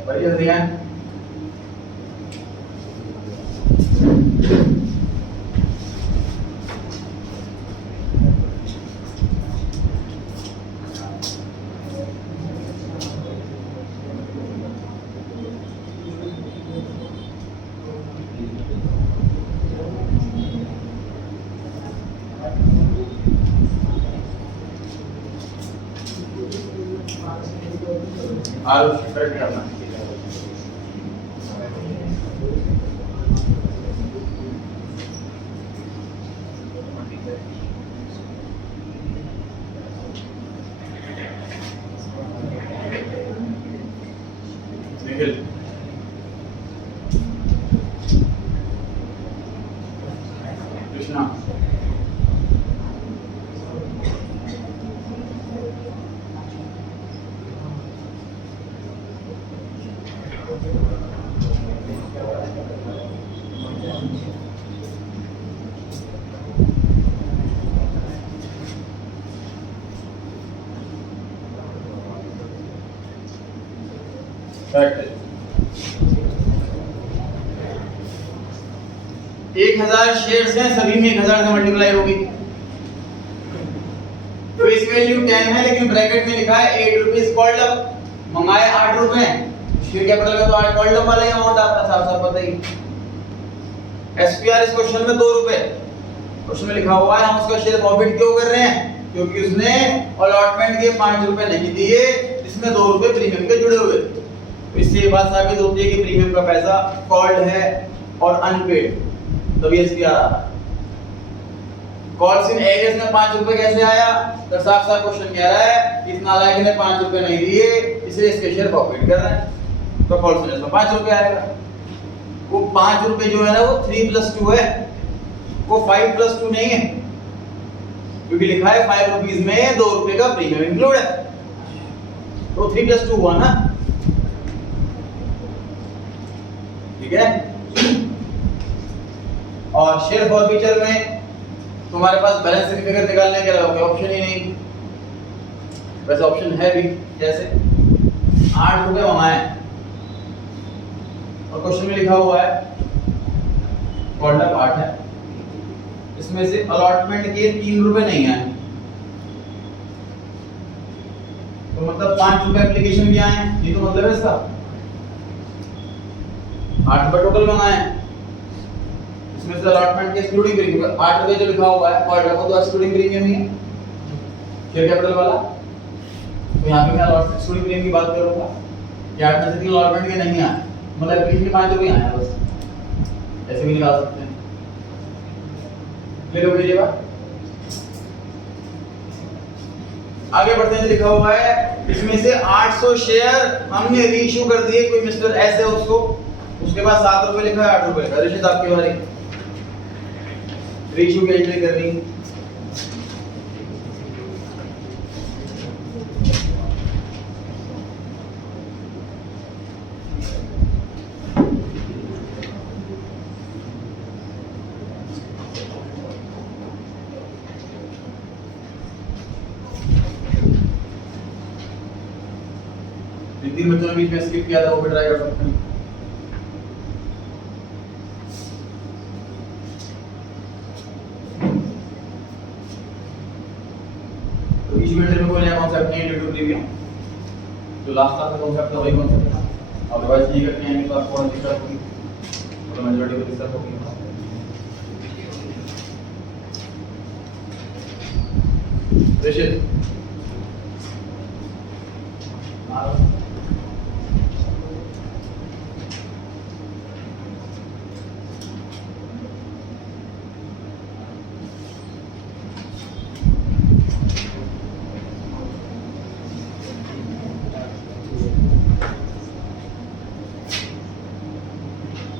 बढ़िया ध्यान। और करेक्ट करना निखिल। कृष्णा करेक्ट। 1000 शेयर्स हैं, सभी में 1000 से मल्टीप्लाई होगी। फेस वैल्यू 10 है, लेकिन ब्रैकेट में लिखा है ₹8 कॉल्ड अप, मंगाए ₹8, शेयर कैपिटल में तो 8 कॉल्ड अप वाला ही अमाउंट आपका साफ साफ पता ही। एसपीआर इस क्वेश्चन में ₹2, क्वेश्चन में लिखा हुआ है, हम उसका शेयर प्रॉफिट क्यों कर रहे हैं? क्योंकि उसने अलॉटमेंट के ₹5 नहीं दिए, इसमें ₹2 प्रीमियम के जुड़े हुए। तो इससे ये बात साबित होती है कि प्रीमियम का पैसा कॉल्ड है और अनपेड, तभी एसपीआर आ रहा है। कॉल्स इन एरियस में ₹5 कैसे आया? तो साफ साफ क्वेश्चन कह रहा है कि इस नालायक ने ₹5 नहीं दिए, इसलिए इसके शेयर प्रॉफिट कर रहे हैं, तो कॉल्स इन में ₹5 आएगा। वो ₹5 जो है ना, वो 3 + 2 है, वो 5 + 2 नहीं है, क्योंकि लिखा है ₹5 में ₹2 का प्रीमियम इंक्लूड है, तो 3 + 2 हुआ ना, ठीक है। और शेयर फॉरफीचर में तुम्हारे पास बैलेंस शीट फिगर निकालने के अलावा कोई ऑप्शन ही नहीं। वैसे ऑप्शन है भी, जैसे ₹8 मंगाए और क्वेश्चन में लिखा हुआ है कॉल्ड अप 8 है, इसमें से अलॉटमेंट के ₹3 नहीं आए, तो मतलब ₹5 एप्लीकेशन के आए, ये तो मतलब है इसका। ₹8 टोटल मंगाए, इसमें से अलॉटमेंट के एक्सक्लूडिंग प्रीमियम ₹8 जो लिखा हुआ है कॉल्ड अप, तो एक्सक्लूडिंग प्रीमियम ही है, शेयर कैपिटल वाला। तो यहाँ पे मैं अलॉटमेंट एक्सक्लूडिंग प्रीमियम की बात करूंगा कि 8 में से 3 अलॉटमेंट के नहीं आए, मतलब एप्लीकेशन के ₹5 आए हैं बस, ऐसे भी निकाल सकते हैं। ले लो ये बात। आगे बढ़ते हैं, लिखा हुआ है इसमें से 800 शेयर हमने रीइश्यू कर दिए, कोई मिस्टर ऐसे उसको, उसके बाद ₹7 लिखा है, ₹8 लिखा है। रशीद आपकी बारी, रीइश्यू की एंट्री करनी। जिन 3 बच्चों ने बीच में स्किप किया था वो भी ट्राई कर सकते हैं। तो इस वीडियो में कोई नया कॉन्सेप्ट नहीं है ड्यू टू प्रीवियस, जो लास्ट क्लास का कॉन्सेप्ट था वही कॉन्सेप्ट था। अदरवाइज ये करके आएंगे तो आपको दिक्कत होगी, तो मेजॉरिटी को दिक्कत होगी। रिशित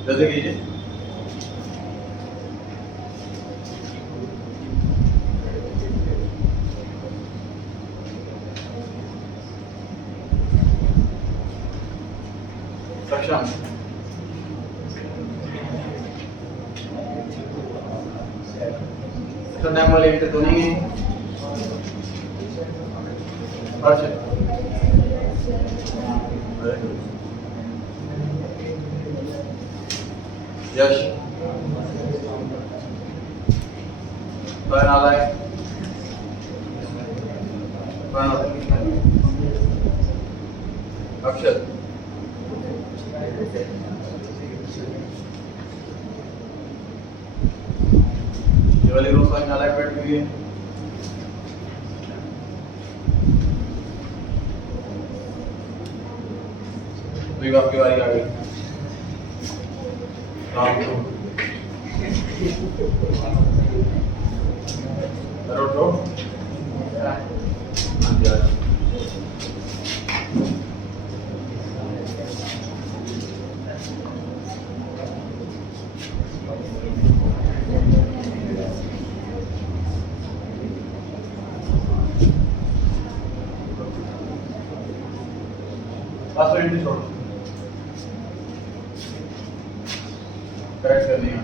जल्दी कीजिए। सक्षम नाम वाले इंटर तो नहीं है। यश नालायक अक्षर ये वाली रोज वाली नालायक बैठ गई है। तो आपकी बारी आ गई। करेक्ट करनी है।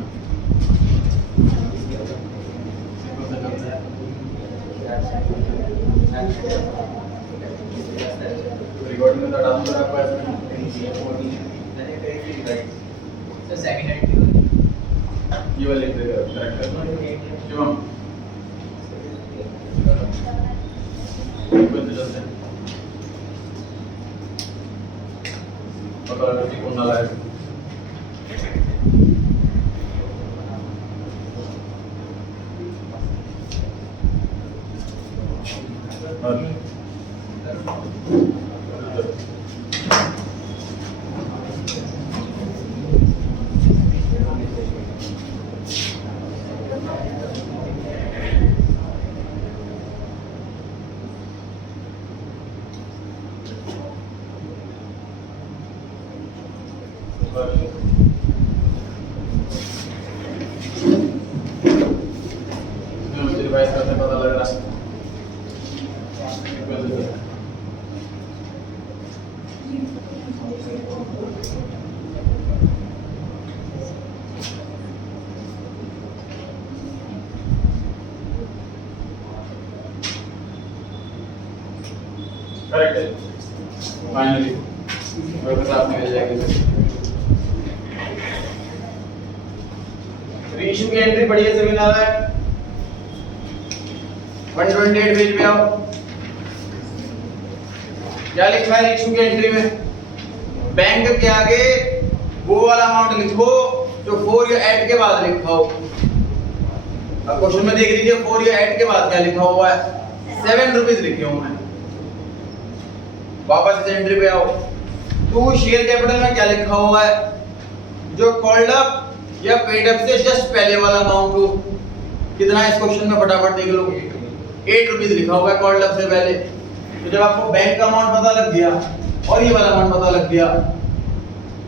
रिकॉर्डिंग में डाउन कर आपका सर सेकंड हैंड ये वाले करेक्ट करना है। शिवम बिल्कुल जल्दी पकड़ लो कौन डाला है। पता लग रहा है। करेक्ट है। फाइनली वापस आप मिल जाएगी। रीइश्यू की एंट्री पढ़िए सभी नालायक। 128 पेज पे आओ। क्या लिखा है रीइश्यू की एंट्री में? बैंक के आगे वो वाला अमाउंट लिखो जो 4 या 8 के बाद लिखा हो। अब क्वेश्चन में देख लीजिए 4 या 8 के बाद क्या लिखा हुआ है। 7 रुपीज लिखे हुए हैं। वापस इस एंट्री पे आओ। तो शेयर कैपिटल में क्या लिखा हुआ है? जो कॉल्ड अप या पेड अप से जस्ट पहले वाला अमाउंट हो। कितना है इस क्वेश्चन में फटाफट देख लो। 8 रुपीज लिखा हुआ है कॉल्ड अप से पहले। तो जब आपको बैंक का अमाउंट पता लग गया और ये वाला अमाउंट पता लग गया,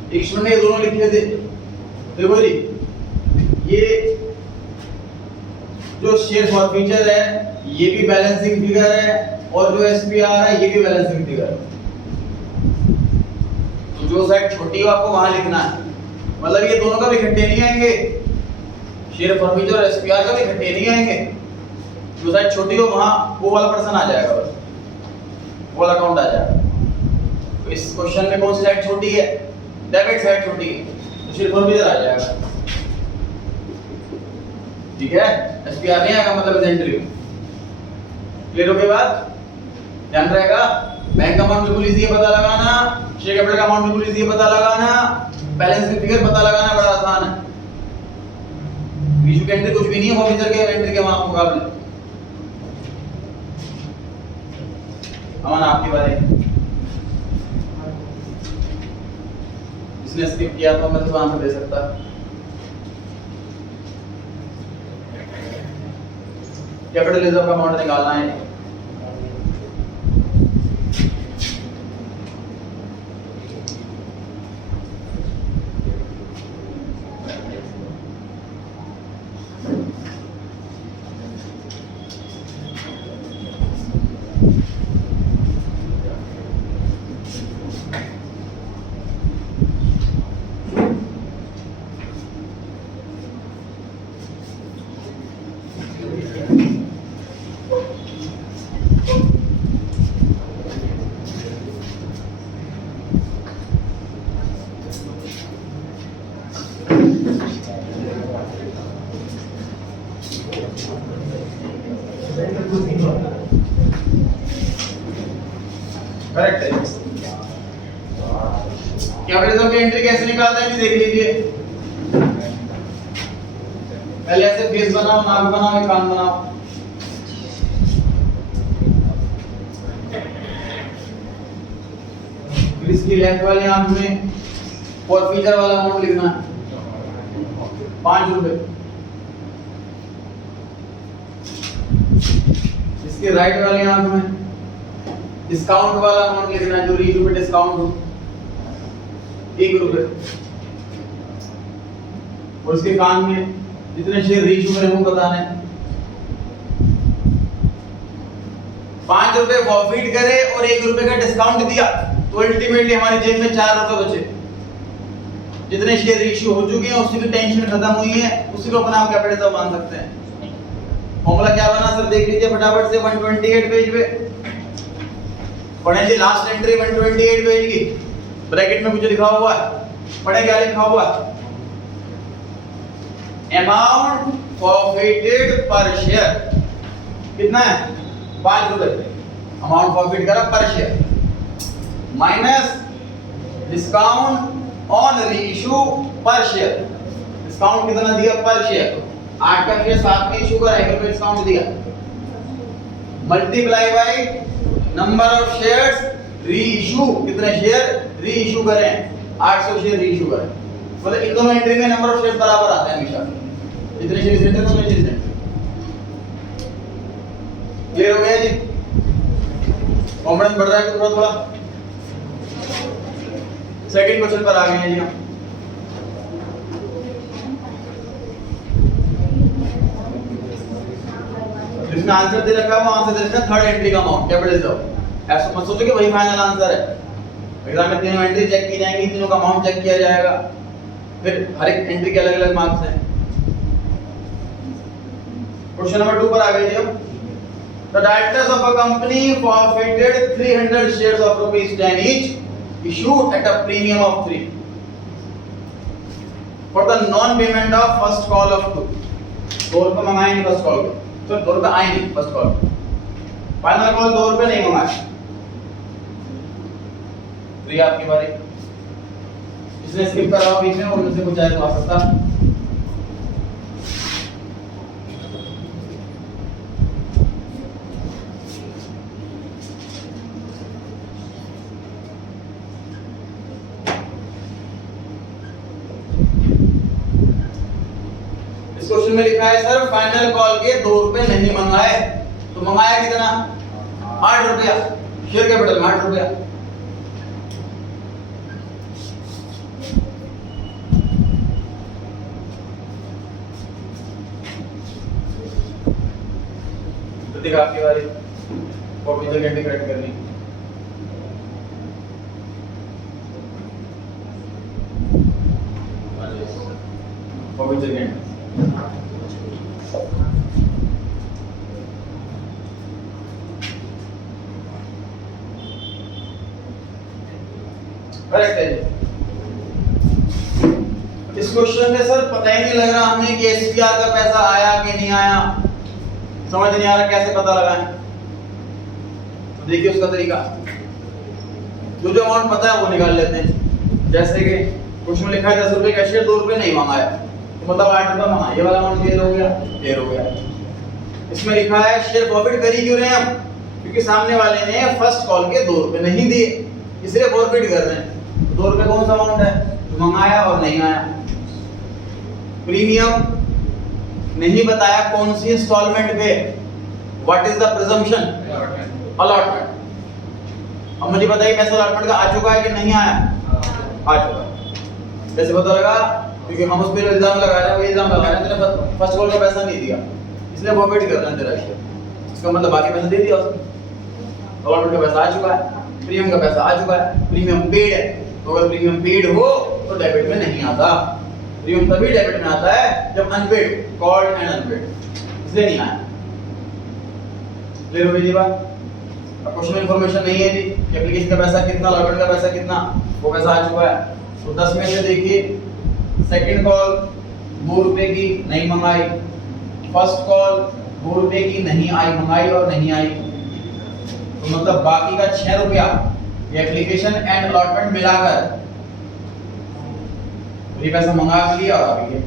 एक ने ये दोनों लिखे थे। देखो जी, ये जो शेयर फॉरफीचर है ये भी बैलेंसिंग फिगर है और जो एसपीआर है ये भी बैलेंसिंग फिगर है। तो जो साइड छोटी हो आपको वहां लिखना है। मतलब ये दोनों का भी इकट्ठे नहीं आएंगे, शेयर फॉरफीचर और एसपीआर का भी इकट्ठे नहीं आएंगे। जो साइड छोटी हो वहां वो वाला पर्सन आ जाएगा, बस वो वाला अकाउंट आ जाएगा। तो इस क्वेश्चन में कौन सी साइड छोटी है? डेबिट साइड छोटी है, तो शेयर फॉर्म इधर आ जाएगा। ठीक है, एसपीआर नहीं आएगा, मतलब एंट्री। क्लियर हो गई बात? ध्यान रहेगा, बैंक अमाउंट बिल्कुल इजी है पता लगाना, शेयर कैपिटल का अमाउंट बिल्कुल इजी है पता लगाना, बैलेंस शीट फिगर पता लगाना बड़ा आसान है। बीच की एंट्री कुछ भी नहीं है ऑफिसर के एंट्री के मुकाबले। अमन आपकी बारी। इसने स्किप किया तो मैं तो आंसर दे सकता। कैपिटल रिजर्व का अमाउंट निकालना है। करेक्ट है। कैपिटल रिजर्व की एंट्री कैसे निकालते हैं देख लीजिए। पहले ऐसे फेस बनाओ, नाक बनाओ, एक कान बनाओ। फिर इसकी लेफ्ट वाली आंख में और फीचर वाला अमाउंट लिखना है 5 रुपए। इसके राइट वाली आंख में डिस्काउंट वाला अमाउंट लिखना है, जो रीइशू पे डिस्काउंट हो 1 रुपए। और उसके कान में जितने शेयर रीइशू में वो बताने। 5 रुपए प्रॉफिट करे और 1 रुपए का डिस्काउंट दिया तो अल्टीमेटली हमारी जेब में 4 रुपए बचे। जितने शेयर रीइशू हो चुके हैं उसी की टेंशन खत्म हुई है, उसी को अपना कैपिटल रिजर्व मान सकते हैं। फॉर्मूला क्या बना सर देख लीजिए फटाफट से। 128 पेज पे पढ़े जी, लास्ट एंट्री 128 पेज की। ब्रैकेट में कुछ लिखा हुआ है, पढ़े क्या लिखा हुआ है? अमाउंट प्रॉफिटेड पर शेयर कितना है? 5 रुपए। अमाउंट प्रॉफिट करा पर share minus discount on reissue पर शेयर। डिस्काउंट कितना दिया पर शेयर? 8 का शेयर 7 में इशू करा, 1 रुपए डिस्काउंट दिया, multiply by number of shares reissue. कितने शेयर रीइशू करें? 800 शेयर रीइशू करें। मतलब इन दोनों एंट्री में नंबर ऑफ शेयर बराबर आते हैं हमेशा, जितने शेयर सेंटर में उतने शेयर सेंटर। क्लियर हो गया जी? कॉन्फिडेंस बढ़ रहा है थोड़ा थोड़ा। सेकंड क्वेश्चन पर आ गए हैं जी हम। इसमें आंसर दे रखा है, वो आंसर दे रखा है थर्ड एंट्री का अमाउंट कैपिटल रिजर्व। ऐसा मत सोचो कि वही फाइनल आंसर है। एग्जाम में तीनों एंट्री चेक की जाएंगी, तीनों का अमाउंट चेक किया जाएगा, फिर हर एक एंट्री के अलग-अलग मार्क्स हैं। क्वेश्चन नंबर 2 पर आ गए जी हम। The directors of a company forfeited 300 shares of ₹10 each issued at a premium of 3 for the non-payment of first call of 2। 2 रुपए मंगाए नहीं फर्स्ट कॉल पे, तो 2 रुपए आए नहीं फर्स्ट कॉल पे। फाइनल कॉल 2 रुपए नहीं मंगाए। तो ये आपकी बारी। इसने स्किप करा हुआ बीच में, और उनसे कुछ आए तो आ सकता। क्वेश्चन में लिखा है सर फाइनल कॉल के 2 रुपए नहीं मंगाए, तो मंगाया कितना? 8 रुपया। शेयर कैपिटल में 8 रुपया। तो देखा आपकी बारी, कॉपी तो कैसे करेक्ट करनी। कॉपी तो कैसे करेक्ट है। इस क्वेश्चन में सर पता ही नहीं लग रहा हमें कि एसपीआर का पैसा आया कि नहीं आया, समझ नहीं आ रहा कैसे पता लगाएं। तो देखिए उसका तरीका, जो अमाउंट पता है वो निकाल लेते हैं। जैसे कि क्वेश्चन में लिखा है 10 रुपए कैशियर 2 रुपए नहीं मंगाया, तो मतलब 8 रुपए मंगाया, ये वाला अमाउंट क्लियर हो गया, क्लियर हो गया। इसमें लिखा है शेयर फॉरफिट कर ही क्यों रहे हैं हम, क्योंकि सामने वाले ने फर्स्ट कॉल के 2 रुपए नहीं दिए, इसलिए फॉरफिट कर रहे हैं। 2 रुपए कौन सा अमाउंट है, जो मंगाया और नहीं आया। प्रीमियम नहीं बताया कौन सी इंस्टॉलमेंट पे, what is the presumption, allotment. अब मुझे बताइए पैसा अलॉटमेंट का आ चुका है कि नहीं आया, आ चुका है। कैसे पता लगा, क्योंकि हम उस पर इल्जाम लगा रहे हैं, वो इल्जाम लगा रहे हैं तेरे फर्स्ट कॉल का पैसा नहीं दिया, इसलिए फॉरफिट कर रहे हैं तेरा शेयर। इसका मतलब बाकी पैसा दे दिया उसने, अलॉटमेंट का पैसा आ चुका है, प्रीमियम का पैसा आ चुका है, प्रीमियम पेड है। तो अगर प्रीमियम पेड हो तो डेबिट में नहीं आता, प्रीमियम तभी डेबिट में आता है जब अनपेड, कॉल्ड एंड अनपेड, इसलिए नहीं आया। क्लियर हो गई बात। अब क्वेश्चन में इंफॉर्मेशन नहीं है जी कि एप्लीकेशन का पैसा कितना, अलॉटमेंट का पैसा कितना, वो पैसा आ चुका है। तो 10 में से देखिए सेकंड कॉल 2 रुपए की नहीं मंगाई, फर्स्ट कॉल 2 रुपए की नहीं आई, मंगाई और नहीं आई, तो मतलब बाकी का 6 रुपया ये एप्लीकेशन एंड अलॉटमेंट मिलाकर ये पैसा मंगा भी लिया और आ भी गया।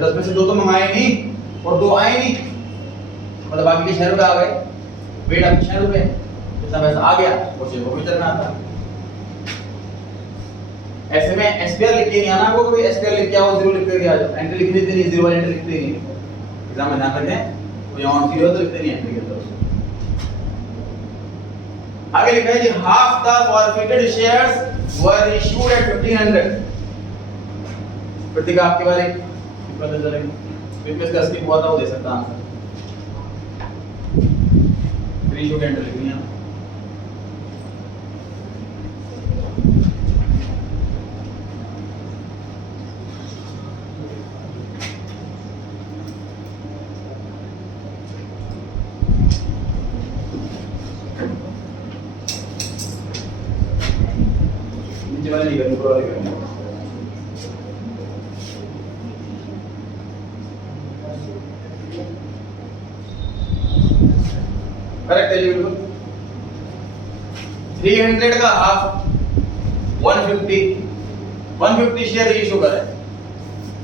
10 में से 2 तो मंगाए नहीं और 2 आए नहीं, मतलब बाकी के 6 रुपए आ गए, वेट अब 6 रुपए, जितना पैसा आ गया वो शेयर को वितरण आता। ऐसे में एसपीआर लिख के नहीं आना, आपको कोई एसपीआर लिख के आओ, 0 लिख के आ जाओ, एंट्री लिखनी थी नहीं, 0 वाली एंट्री लिखते नहीं, एग्जाम में ध्यान रखें, कोई अमाउंट 0 तो लिखते नहीं एंट्री के तरफ। आगे लिखा है जी half the forfeited shares were issued at 1500। प्रतिका आपके बारे में पता चलेगा, बिजनेस का स्कीम हुआ था वो दे सकता आंसर, इशू एंट्री लिखनी है। नीचे वाले लिखा, ऊपर वाले लिखा। करेक्ट है जी बिल्कुल। 300 का हाफ 150 शेयर रीइश्यू करें,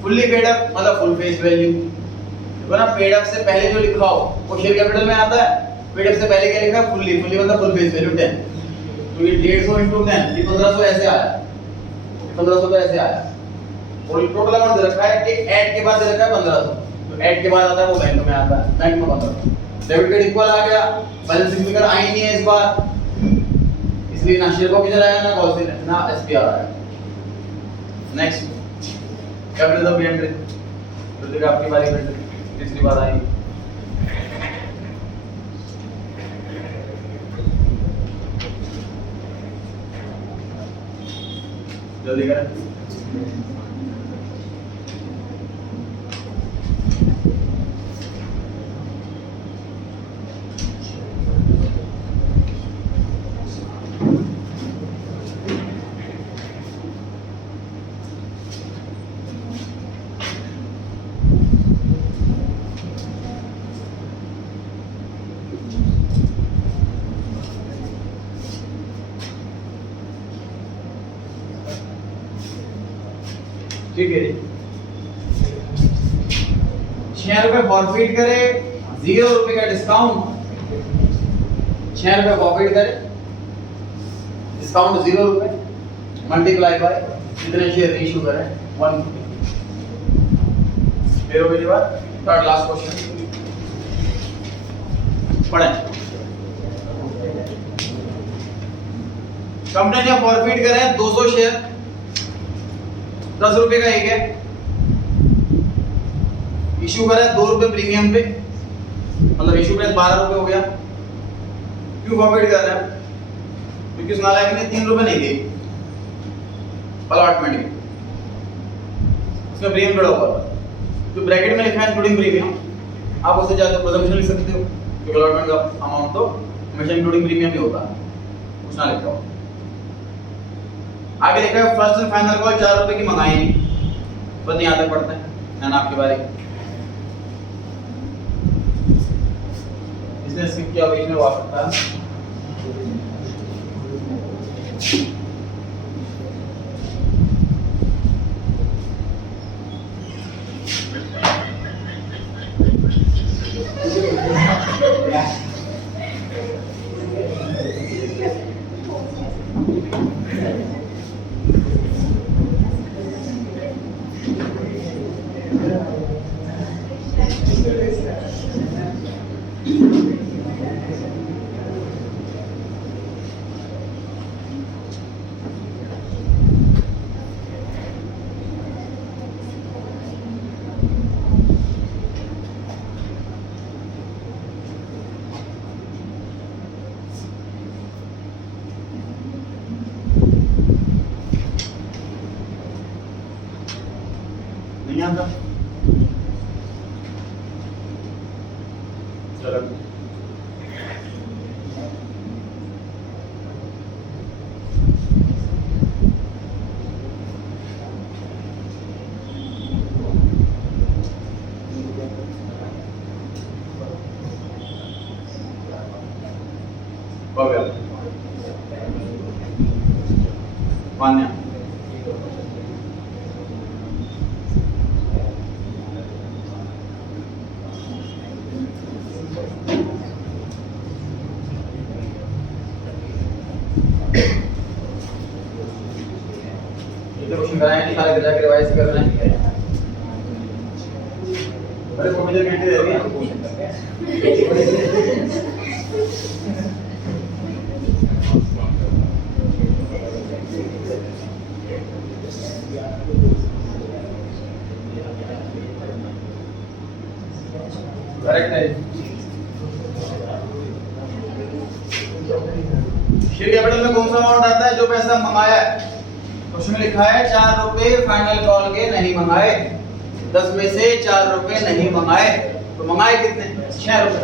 फुल्ली पेड अप मतलब फुल फेस वैल्यू, तो ना पेड अप से पहले जो लिखा हो वो शेयर कैपिटल में आता है, पेड अप से पहले क्या लिखा है, फुल्ली मतलब फुल फेस वैल्यू 10, तो ये 150 * 10 ये 1500 ऐसे आया, 1500 तो ऐसे आया, और टोटल अमाउंट दे रखा है कि ऐड के बाद दे रखा है 1500, तो ऐड के बाद आता है वो बैंक में आता है, बैंक में 1500, डेबिट कार्ड इक्वल आ गया, बैलेंस शीट में आई नहीं है इस बार, इसलिए ना शेयर कॉपी आया ना कॉल से ना एसपीआर आया। नेक्स्ट कैपिटल ऑफ एंट्री, तो देखिए आपकी बारी में तीसरी बार आई। जल्दी करें। ठीक है जी, 6 रुपए फॉरफिट करे, 0 रुपए का डिस्काउंट, 6 रुपए फॉरफिट करे, डिस्काउंट 0 रुपए, मल्टीप्लाई बाय कितने शेयर इशू करें 150। फिर हो गई बात। थर्ड लास्ट क्वेश्चन पढ़ें। कंपनी ने फॉरफिट करे 200 शेयर, 10 रुपए का एक है, इशू करा 2 रुपए प्रीमियम पे, मतलब इशू प्राइस 12 रुपए हो गया। क्यों फॉरफिट कर रहे हैं, क्योंकि उस नालायक ने 3 रुपए नहीं दिए अलॉटमेंट के, उसका प्रीमियम बढ़ा हुआ था, तो ब्रैकेट में लिखा है इंक्लूडिंग प्रीमियम, आप उससे चाहे तो प्रेजम्पशन लिख सकते हो, क्योंकि अलॉटमेंट का अमाउंट तो हमेशा इंक्लूडिंग प्रीमियम ही होता है, कुछ ना लिखा हो। आगे लिखा है फर्स्ट एंड फाइनल कॉल 4 रुपए की मंगाई नहीं, बस यहाँ तक पढ़ते हैं। ना आपके बारे इसने स्किप किया, बीच में वापस था। नहीं आता चलो हो गया मान्य। क्वेश्चन कराए नहीं, सारे जाके रिवाइज करना है। अरे वो मुझे घंटे दे दिया करेक्ट है। शेयर कैपिटल में कौन सा अमाउंट आता है? जो पैसा मंगाया है। उसमें लिखा है 4 रुपए फाइनल कॉल के नहीं मंगाए, 10 में से 4 रुपए नहीं मंगाए, तो मंगाए कितने? 6 रुपए।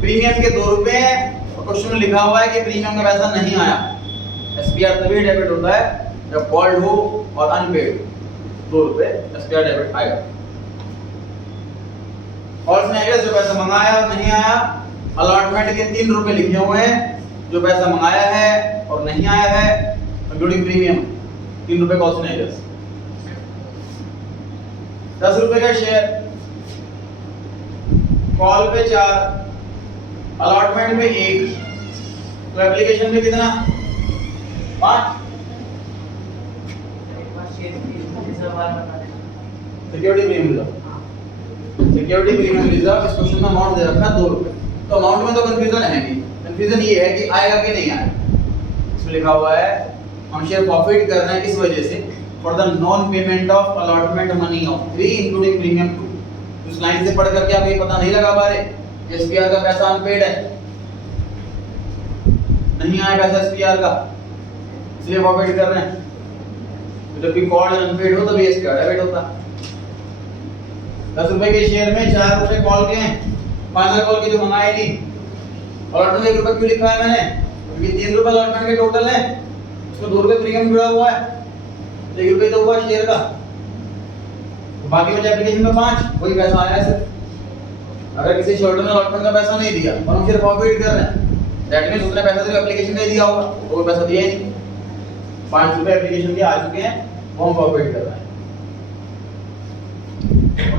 प्रीमियम के 2 रुपए हैं और क्वेश्चन में लिखा हुआ है कि प्रीमियम का पैसा नहीं आया। एसपीआर तभी डेबिट होता है जब कॉल्ड हो और अनपेड, 2 रुपए एसपीआर डेबिट आएगा। और इसमें जो पैसा मंगाया और नहीं आया, अलॉटमेंट के 3 रुपए लिखे हुए हैं, जो पैसा मंगाया है और नहीं आया है इंक्लूडिंग प्रीमियम 3 रुपए कॉस्ट नहीं है। 10 रुपए का शेयर, कॉल पे 4, अलॉटमेंट में 1, तो एप्लीकेशन में कितना? 5। Security premium reserve, security premium reserve इस क्वेश्चन में अमाउंट दे रखा है 2 रुपए। तो अमाउंट में तो कंफ्यूजन है नहीं, कंफ्यूजन ये है कि आएगा कि नहीं आएगा। इसमें लिखा हुआ है हम शेयर प्रॉफिट कर रहे हैं इस वजह से for the non payment of allotment money of 3 including premium 2। उस लाइन से पढ़ करके आप ये पता नहीं लगा पा रहे एसपीआर का पैसा अनपेड है, नहीं आया पैसा एसपीआर का, इसलिए प्रॉफिट कर रहे हैं। तो जब भी कॉल अनपेड हो तभी एसपीआर डेबिट होता। 10 रुपए के शेयर में 4 रुपए कॉल के हैं, फाइनल कॉल की जो मंगाई थी, अलॉटमेंट 1 रुपए क्यों लिखा है मैंने? क्योंकि 3 रुपए अलॉटमेंट के टोटल है, उसमें 2 रुपए प्रीमियम जुड़ा हुआ है, तो 1 रुपए तो हुआ शेयर का, तो बाकी बचा एप्लीकेशन में 5, वही पैसा आया है सिर्फ। अगर किसी शॉर्ट में अलॉटमेंट का पैसा नहीं दिया और हम सिर्फ प्रॉफिट कर रहे हैं, दैट मींस उसने पैसा सिर्फ एप्लीकेशन का ही दिया होगा, वो पैसा दिया ही नहीं। 5 रुपए एप्लीकेशन के आ चुके हैं, वो हम प्रॉफिट कर रहे हैं।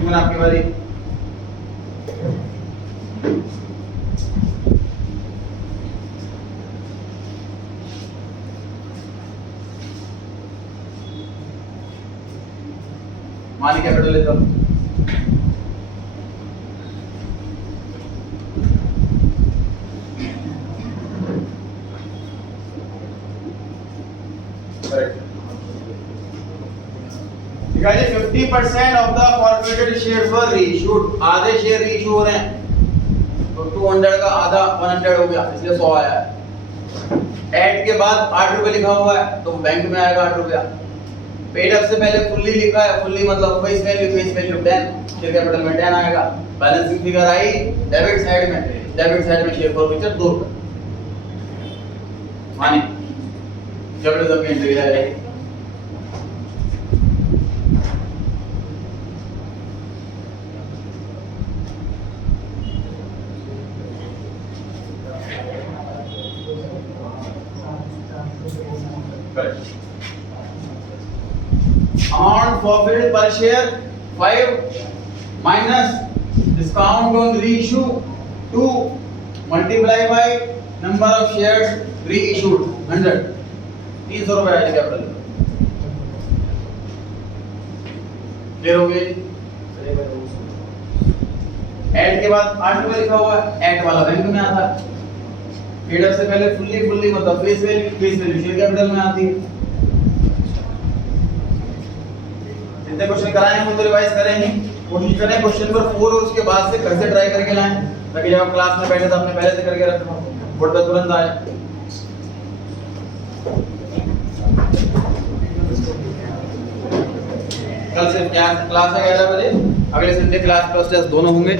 और आपकी बारी। मानी कैपिटल लेता हूं, correct. 50% of the forfeited shares were reissued, आधे शेयर रीइश्यू हो रहे हैं, तो 200 का आधा 100 हो गया, इसलिए 100 आया है। ऐड के बाद 8 रुपए लिखा हुआ है, तो बैंक में आएगा 8 रुपया। पेड अप से पहले फुल्ली लिखा है, फुल्ली मतलब फेस वैल्यू 10, शेयर कैपिटल में 10 आएगा। Balancing figure I debit side में शेयर फॉरफिचर 2 रुपए मानी। कैपिटल की एंट्री आ जाएगी। Amount forfeited per share 5 minus discount on reissue 2 multiply by number of shares reissued 100 300 रुपए आएगा कैपिटल। क्लियर हो गई? ऐड के बाद 8 रुपए लिखा हुआ है, ऐड वाला बैंक में आता है। पेड अप से पहले फुल्ली मतलब फेस वैल्यू शेयर कैपिटल में आती है। जितने क्वेश्चन कराए हैं वो तो रिवाइज करेंगे, कोशिश करें क्वेश्चन नंबर 4 और उसके बाद से घर से ट्राई करके लाएं, ताकि जब आप क्लास में बैठे तो आपने पहले से करके रखा हो, बोर्ड पे तुरंत आए। कल से क्या क्लास है 11 बजे, अगले संडे क्लास प्लस टेस्ट दोनों होंगे।